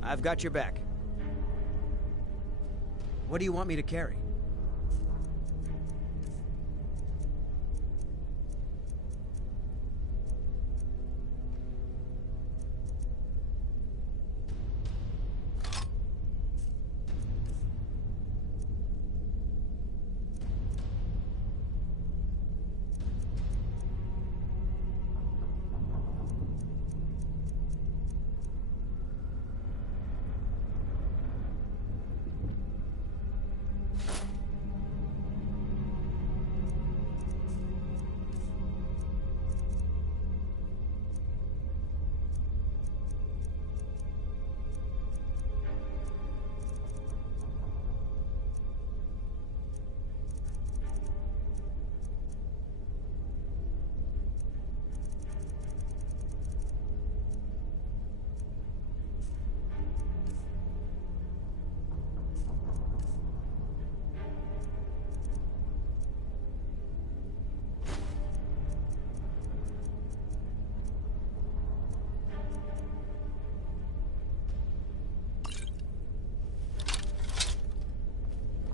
I've got your back. What do you want me to carry?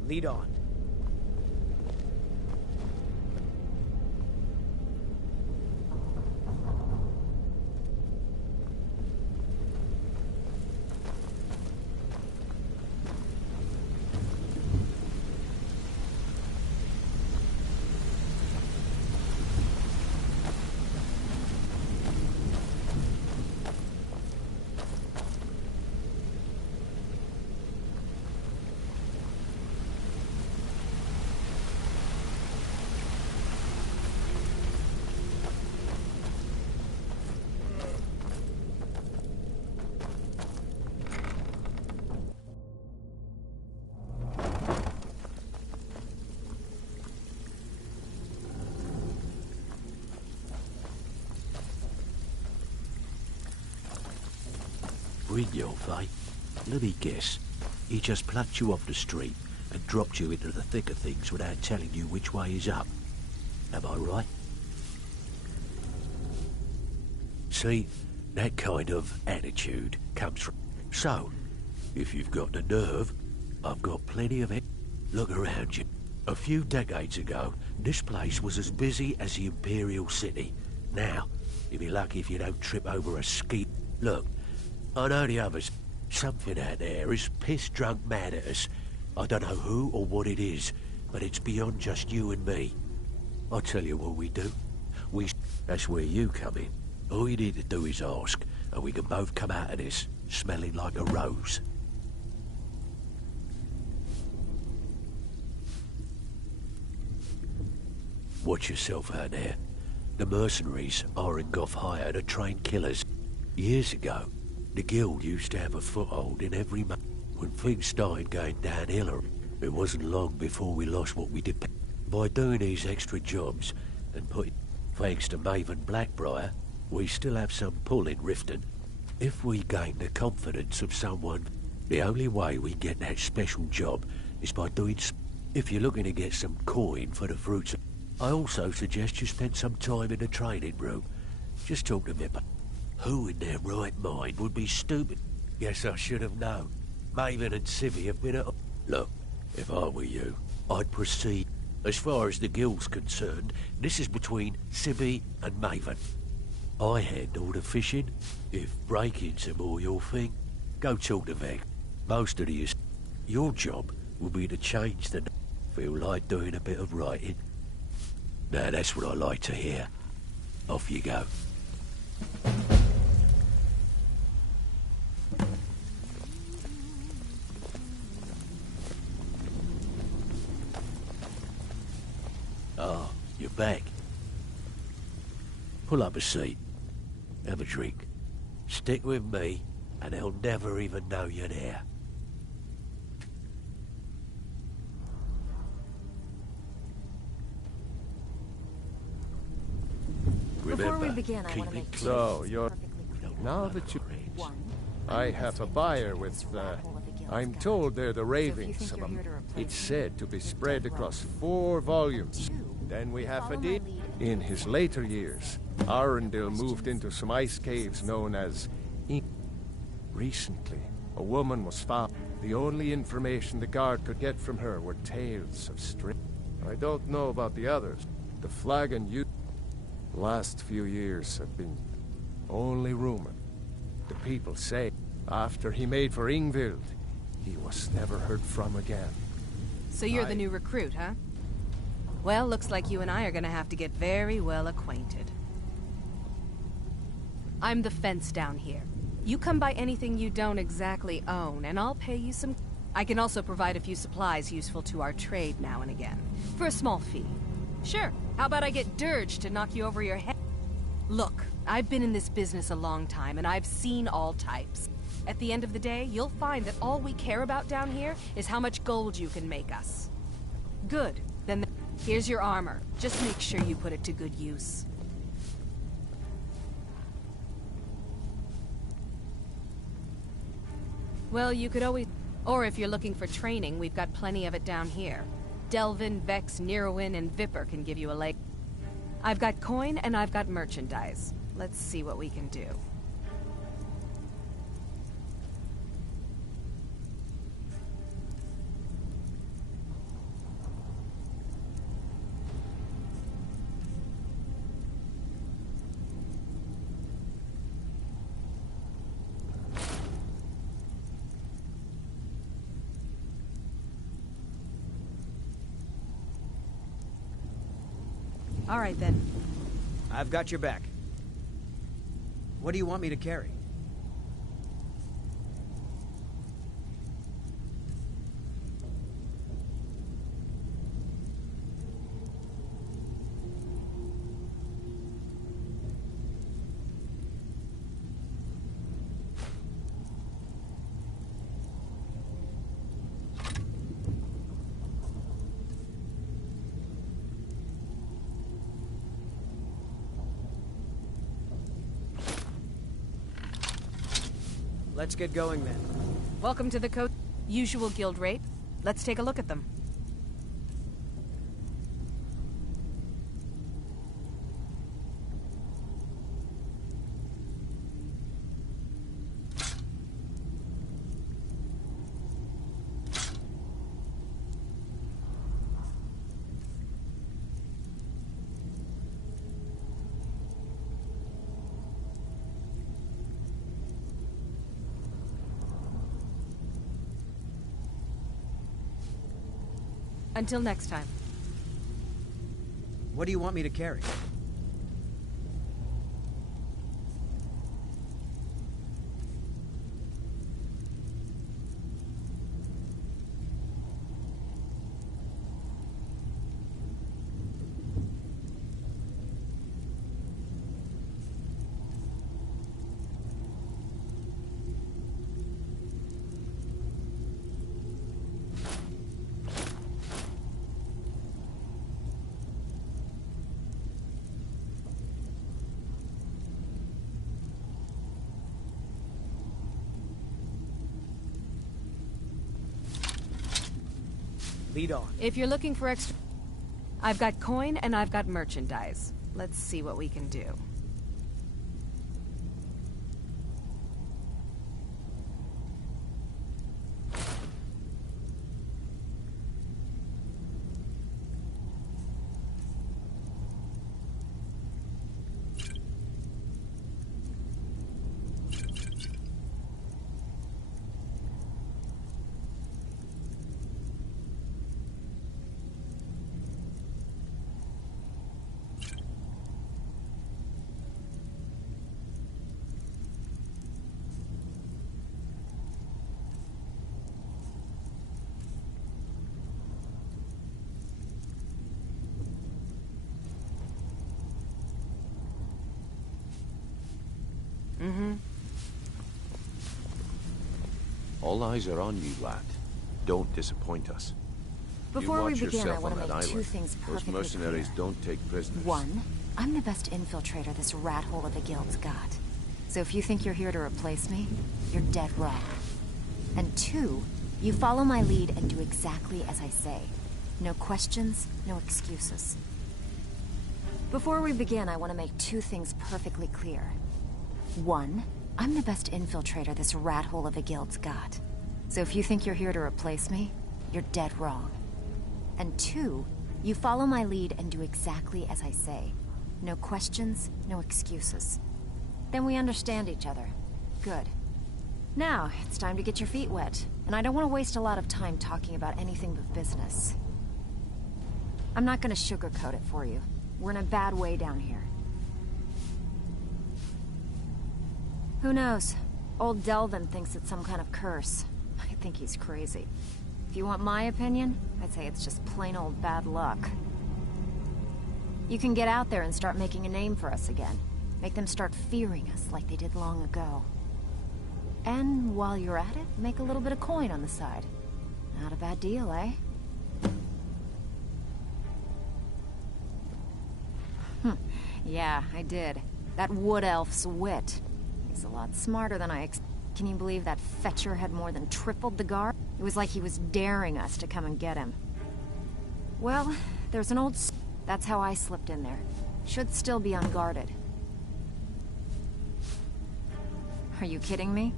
Lead on. Brynjolf, eh? Let me guess. He just plucked you off the street and dropped you into the thick of things without telling you which way is up. Am I right? See, that kind of attitude comes from... So, if you've got the nerve, I've got plenty of it. Look around you. A few decades ago, this place was as busy as the Imperial City. Now, you'll be lucky if you don't trip over a ski. Look, I know the others. Something out there is piss-drunk mad at us. I don't know who or what it is, but it's beyond just you and me. I'll tell you what we do. That's where you come in. All you need to do is ask, and we can both come out of this smelling like a rose. Watch yourself out there. The mercenaries Arengoth hired to train killers. Years ago, the guild used to have a foothold in every When things started going downhill, it wasn't long before we lost what we depended. By doing these extra jobs and putting... Thanks to Maven Blackbriar, we still have some pull in Riften. If we gain the confidence of someone, the only way we get that special job is by doing... If you're looking to get some coin for the fruits... I also suggest you spend some time in the training room. Just talk to me about... Who in their right mind would be stupid? Guess I should have known. Maven and Civvy have been at... Look, if I were you, I'd proceed. As far as the guild's concerned, this is between Civvy and Maven. I handle the fishing. If break-ins are more your thing, go talk to Veg. Most of the... Your job will be to change the... Feel like doing a bit of writing? Now that's what I like to hear. Off you go. Oh, you're back. Pull up a seat. Have a drink. Stick with me, and they'll never even know you're there. Remember, Before we begin, I want to make sure. So, you're... Now that you... I have a buyer with, I'm told they're the ravings of them. It's said to be spread across 4 volumes. Then we have a deal. In his later years, Arundel moved into some ice caves known as Ink. Recently, a woman was found. The only information the guard could get from her were tales of strength. I don't know about the others. The flagon you... Last few years have been only rumored. The people say after he made for Ingvild, he was never heard from again. So you're the new recruit, huh? Well, looks like you and I are gonna have to get very well acquainted. I'm the fence down here. You come by anything you don't exactly own, and I'll pay you some... I can also provide a few supplies useful to our trade now and again, for a small fee. Sure, how about I get Dirge to knock you over your head? Look, I've been in this business a long time, and I've seen all types. At the end of the day, you'll find that all we care about down here is how much gold you can make us. Good, then here's your armor. Just make sure you put it to good use. Well, you could always... Or if you're looking for training, we've got plenty of it down here. Delvin, Vex, Neroin, and Viper can give you a leg. I've got coin and I've got merchandise. Let's see what we can do. All right, then. I've got your back. What do you want me to carry? Let's get going then. Welcome to the usual guild rate. Let's take a look at them. Until next time. What do you want me to carry? Lead on. If you're looking for extra... I've got coin and I've got merchandise. Let's see what we can do. All eyes are on you, lad. Don't disappoint us. Before we begin, I yourself want on to that make two island. things Those perfectly mercenaries clear. don't take prisoners. One, I'm the best infiltrator this rat hole of a guild's got. So if you think you're here to replace me, you're dead wrong. And two, you follow my lead and do exactly as I say. No questions, no excuses. Before we begin, I want to make two things perfectly clear. One, I'm the best infiltrator this rat hole of a guild's got. So if you think you're here to replace me, you're dead wrong. And two, you follow my lead and do exactly as I say. No questions, no excuses. Then we understand each other. Good. Now, it's time to get your feet wet. And I don't want to waste a lot of time talking about anything but business. I'm not going to sugarcoat it for you. We're in a bad way down here. Who knows? Old Delvin thinks it's some kind of curse. I think he's crazy. If you want my opinion, I'd say it's just plain old bad luck. You can get out there and start making a name for us again. Make them start fearing us like they did long ago. And while you're at it, make a little bit of coin on the side. Not a bad deal, eh? Yeah, I did. That wood elf's wit. He's a lot smarter than I Can you believe that fetcher had more than tripled the guard? It was like he was daring us to come and get him. Well, there's an old... That's how I slipped in there. Should still be unguarded. Are you kidding me?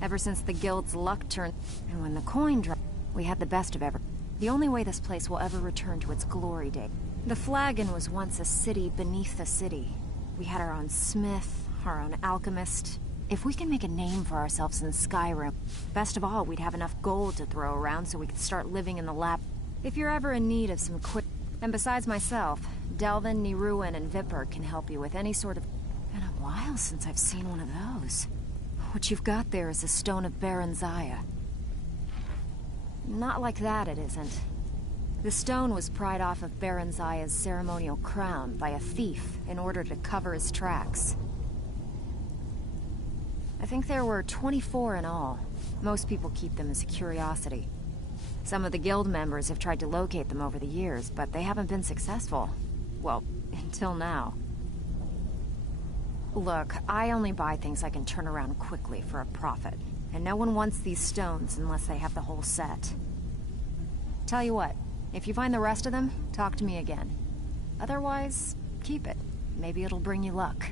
Ever since the guild's luck turned... And when the coin dropped, we had the best of ever... The only way this place will ever return to its glory day. The Flagon was once a city beneath the city. We had our own smith, our own alchemist. If we can make a name for ourselves in Skyrim, best of all, we'd have enough gold to throw around so we could start living in the lap. If you're ever in need of some quick... And besides myself, Delvin, Niruin, and Vipper can help you with any sort of... Been a while since I've seen one of those. What you've got there is a stone of Baron Zaya. Not like that, it isn't. The stone was pried off of Baron Zaya's ceremonial crown by a thief in order to cover his tracks. I think there were 24 in all. Most people keep them as a curiosity. Some of the guild members have tried to locate them over the years, but they haven't been successful. Well, until now. Look, I only buy things I can turn around quickly for a profit. And no one wants these stones unless they have the whole set. Tell you what, if you find the rest of them, talk to me again. Otherwise, keep it. Maybe it'll bring you luck.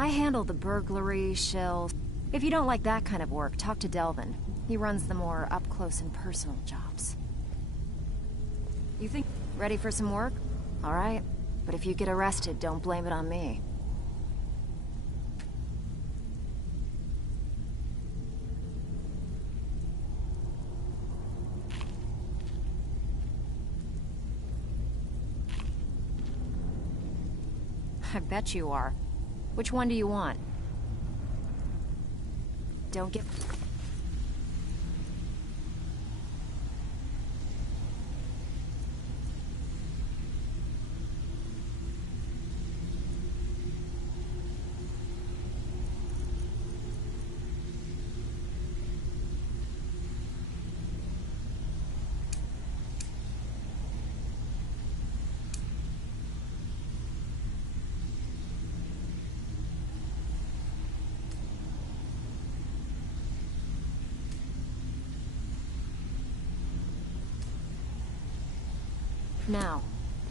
I handle the burglary, shells. If you don't like that kind of work, talk to Delvin. He runs the more up-close and personal jobs. You think ready for some work? All right. But if you get arrested, don't blame it on me. I bet you are. Which one do you want? Don't get... now.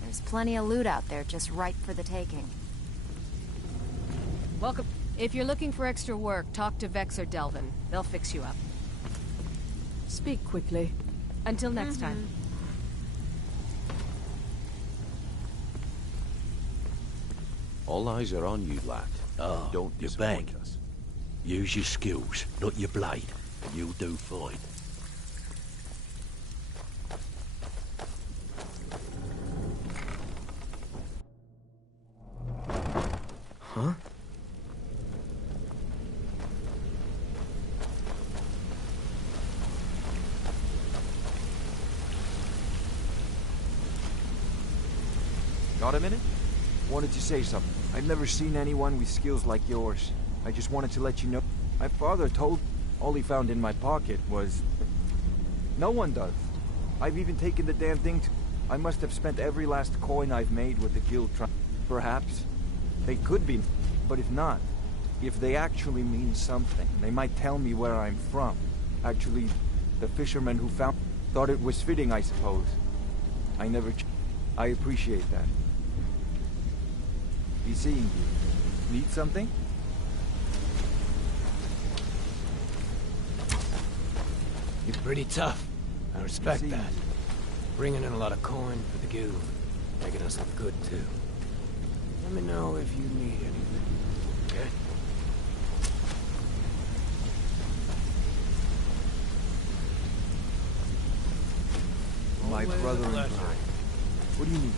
There's plenty of loot out there just ripe for the taking. Welcome. If you're looking for extra work, talk to Vex or Delvin. They'll fix you up. Speak quickly. Until next time. All eyes are on you, lad. Ah, Don't you're disappoint back. us. Use your skills, not your blade, and you'll do fine. Huh? Got a minute? Wanted to say something. I've never seen anyone with skills like yours. I just wanted to let you know. My father told all he found in my pocket was... No one does. I've even taken the damn thing to... I must have spent every last coin I've made with the guild trying... Perhaps. They could be, but if not, if they actually mean something, they might tell me where I'm from. Actually, the fisherman who found... thought it was fitting, I suppose. I never... I appreciate that. Be seeing you. Need something? You're pretty tough. I respect that. Bringing in a lot of coin for the guild. Making us look good, too. Let me know if you need anything. Okay? My Always a brother and pleasure. I. What do you need?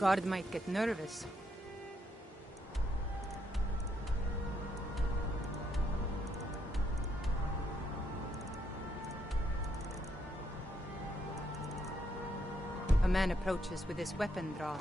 Guard might get nervous. A man approaches with his weapon drawn.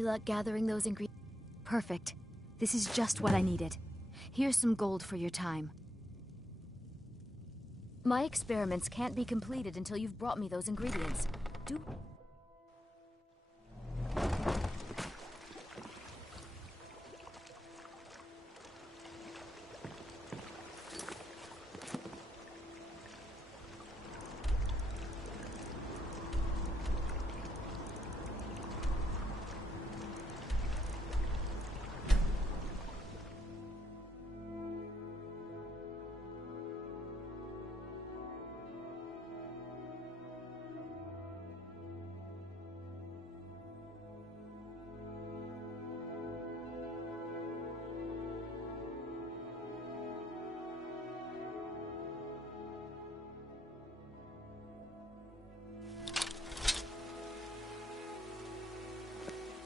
Any luck gathering those ingredients? Perfect. This is just what I needed. Here's some gold for your time. My experiments can't be completed until you've brought me those ingredients. Do...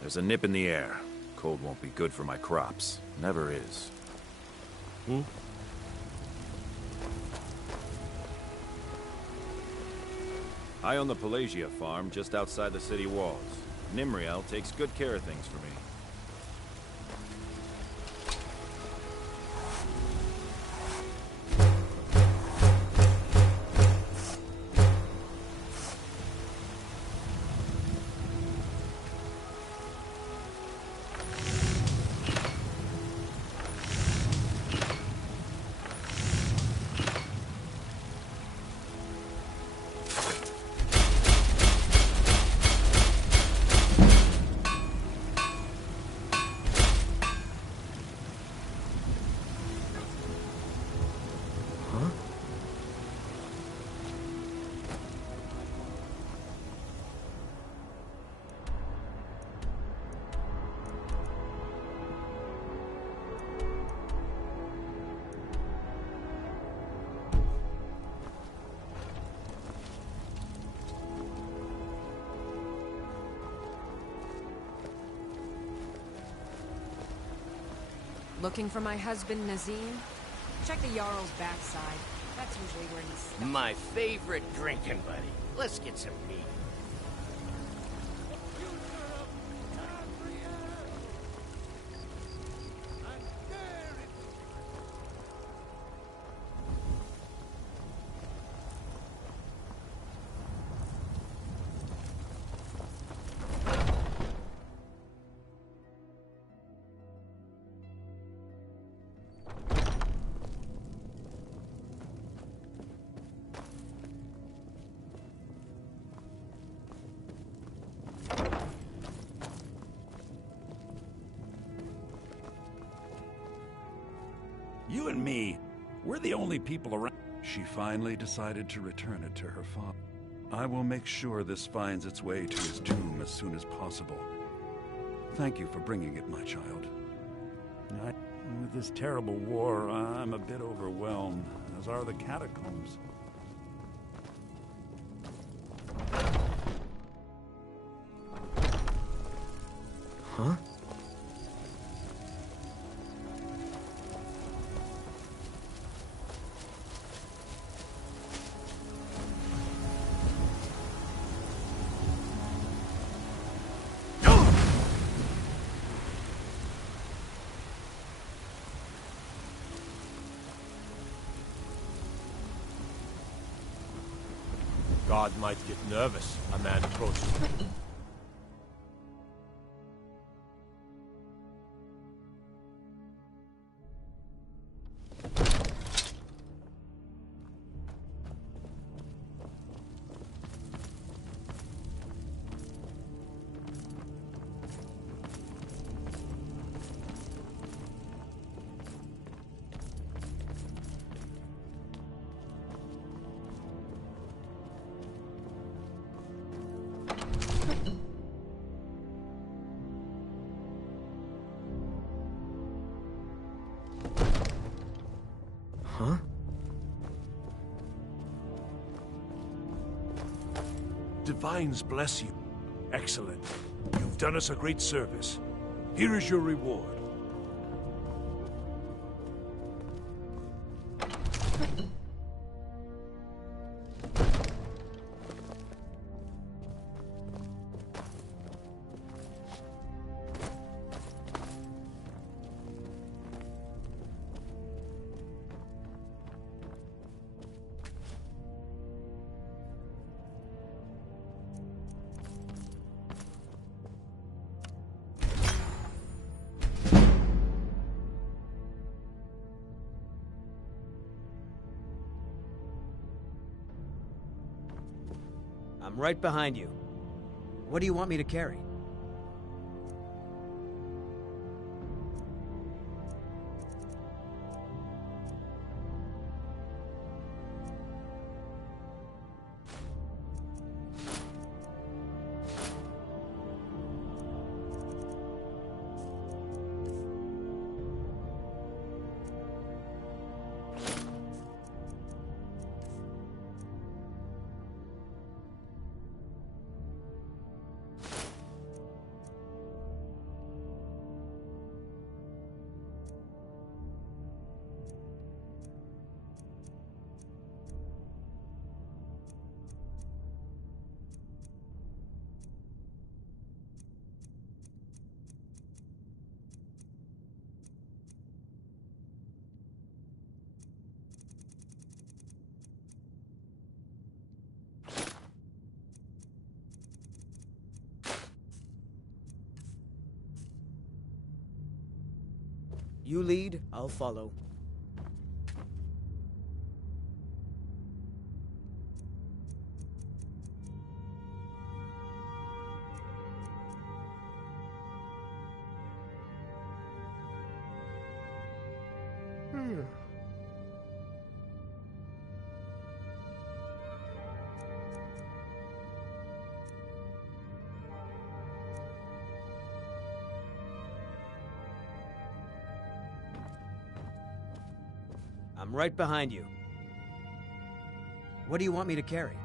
There's a nip in the air. Cold won't be good for my crops. Never is. I own the Pelagia farm just outside the city walls. Nimriel takes good care of things for me. Looking for my husband, Nazim? Check the Jarl's backside. That's usually where he's stuck. My favorite drinking buddy. Let's get some meat. You and me, we're the only people around. She finally decided to return it to her father. I will make sure this finds its way to his tomb as soon as possible. Thank you for bringing it, my child. With this terrible war, I'm a bit overwhelmed, as are the catacombs. Huh? Guard might get nervous. A man approaches. Huh? Divines bless you. Excellent. You've done us a great service. Here is your reward. I'm right behind you. What do you want me to carry? You lead, I'll follow. I'm right behind you. What do you want me to carry?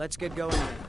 Let's get going then.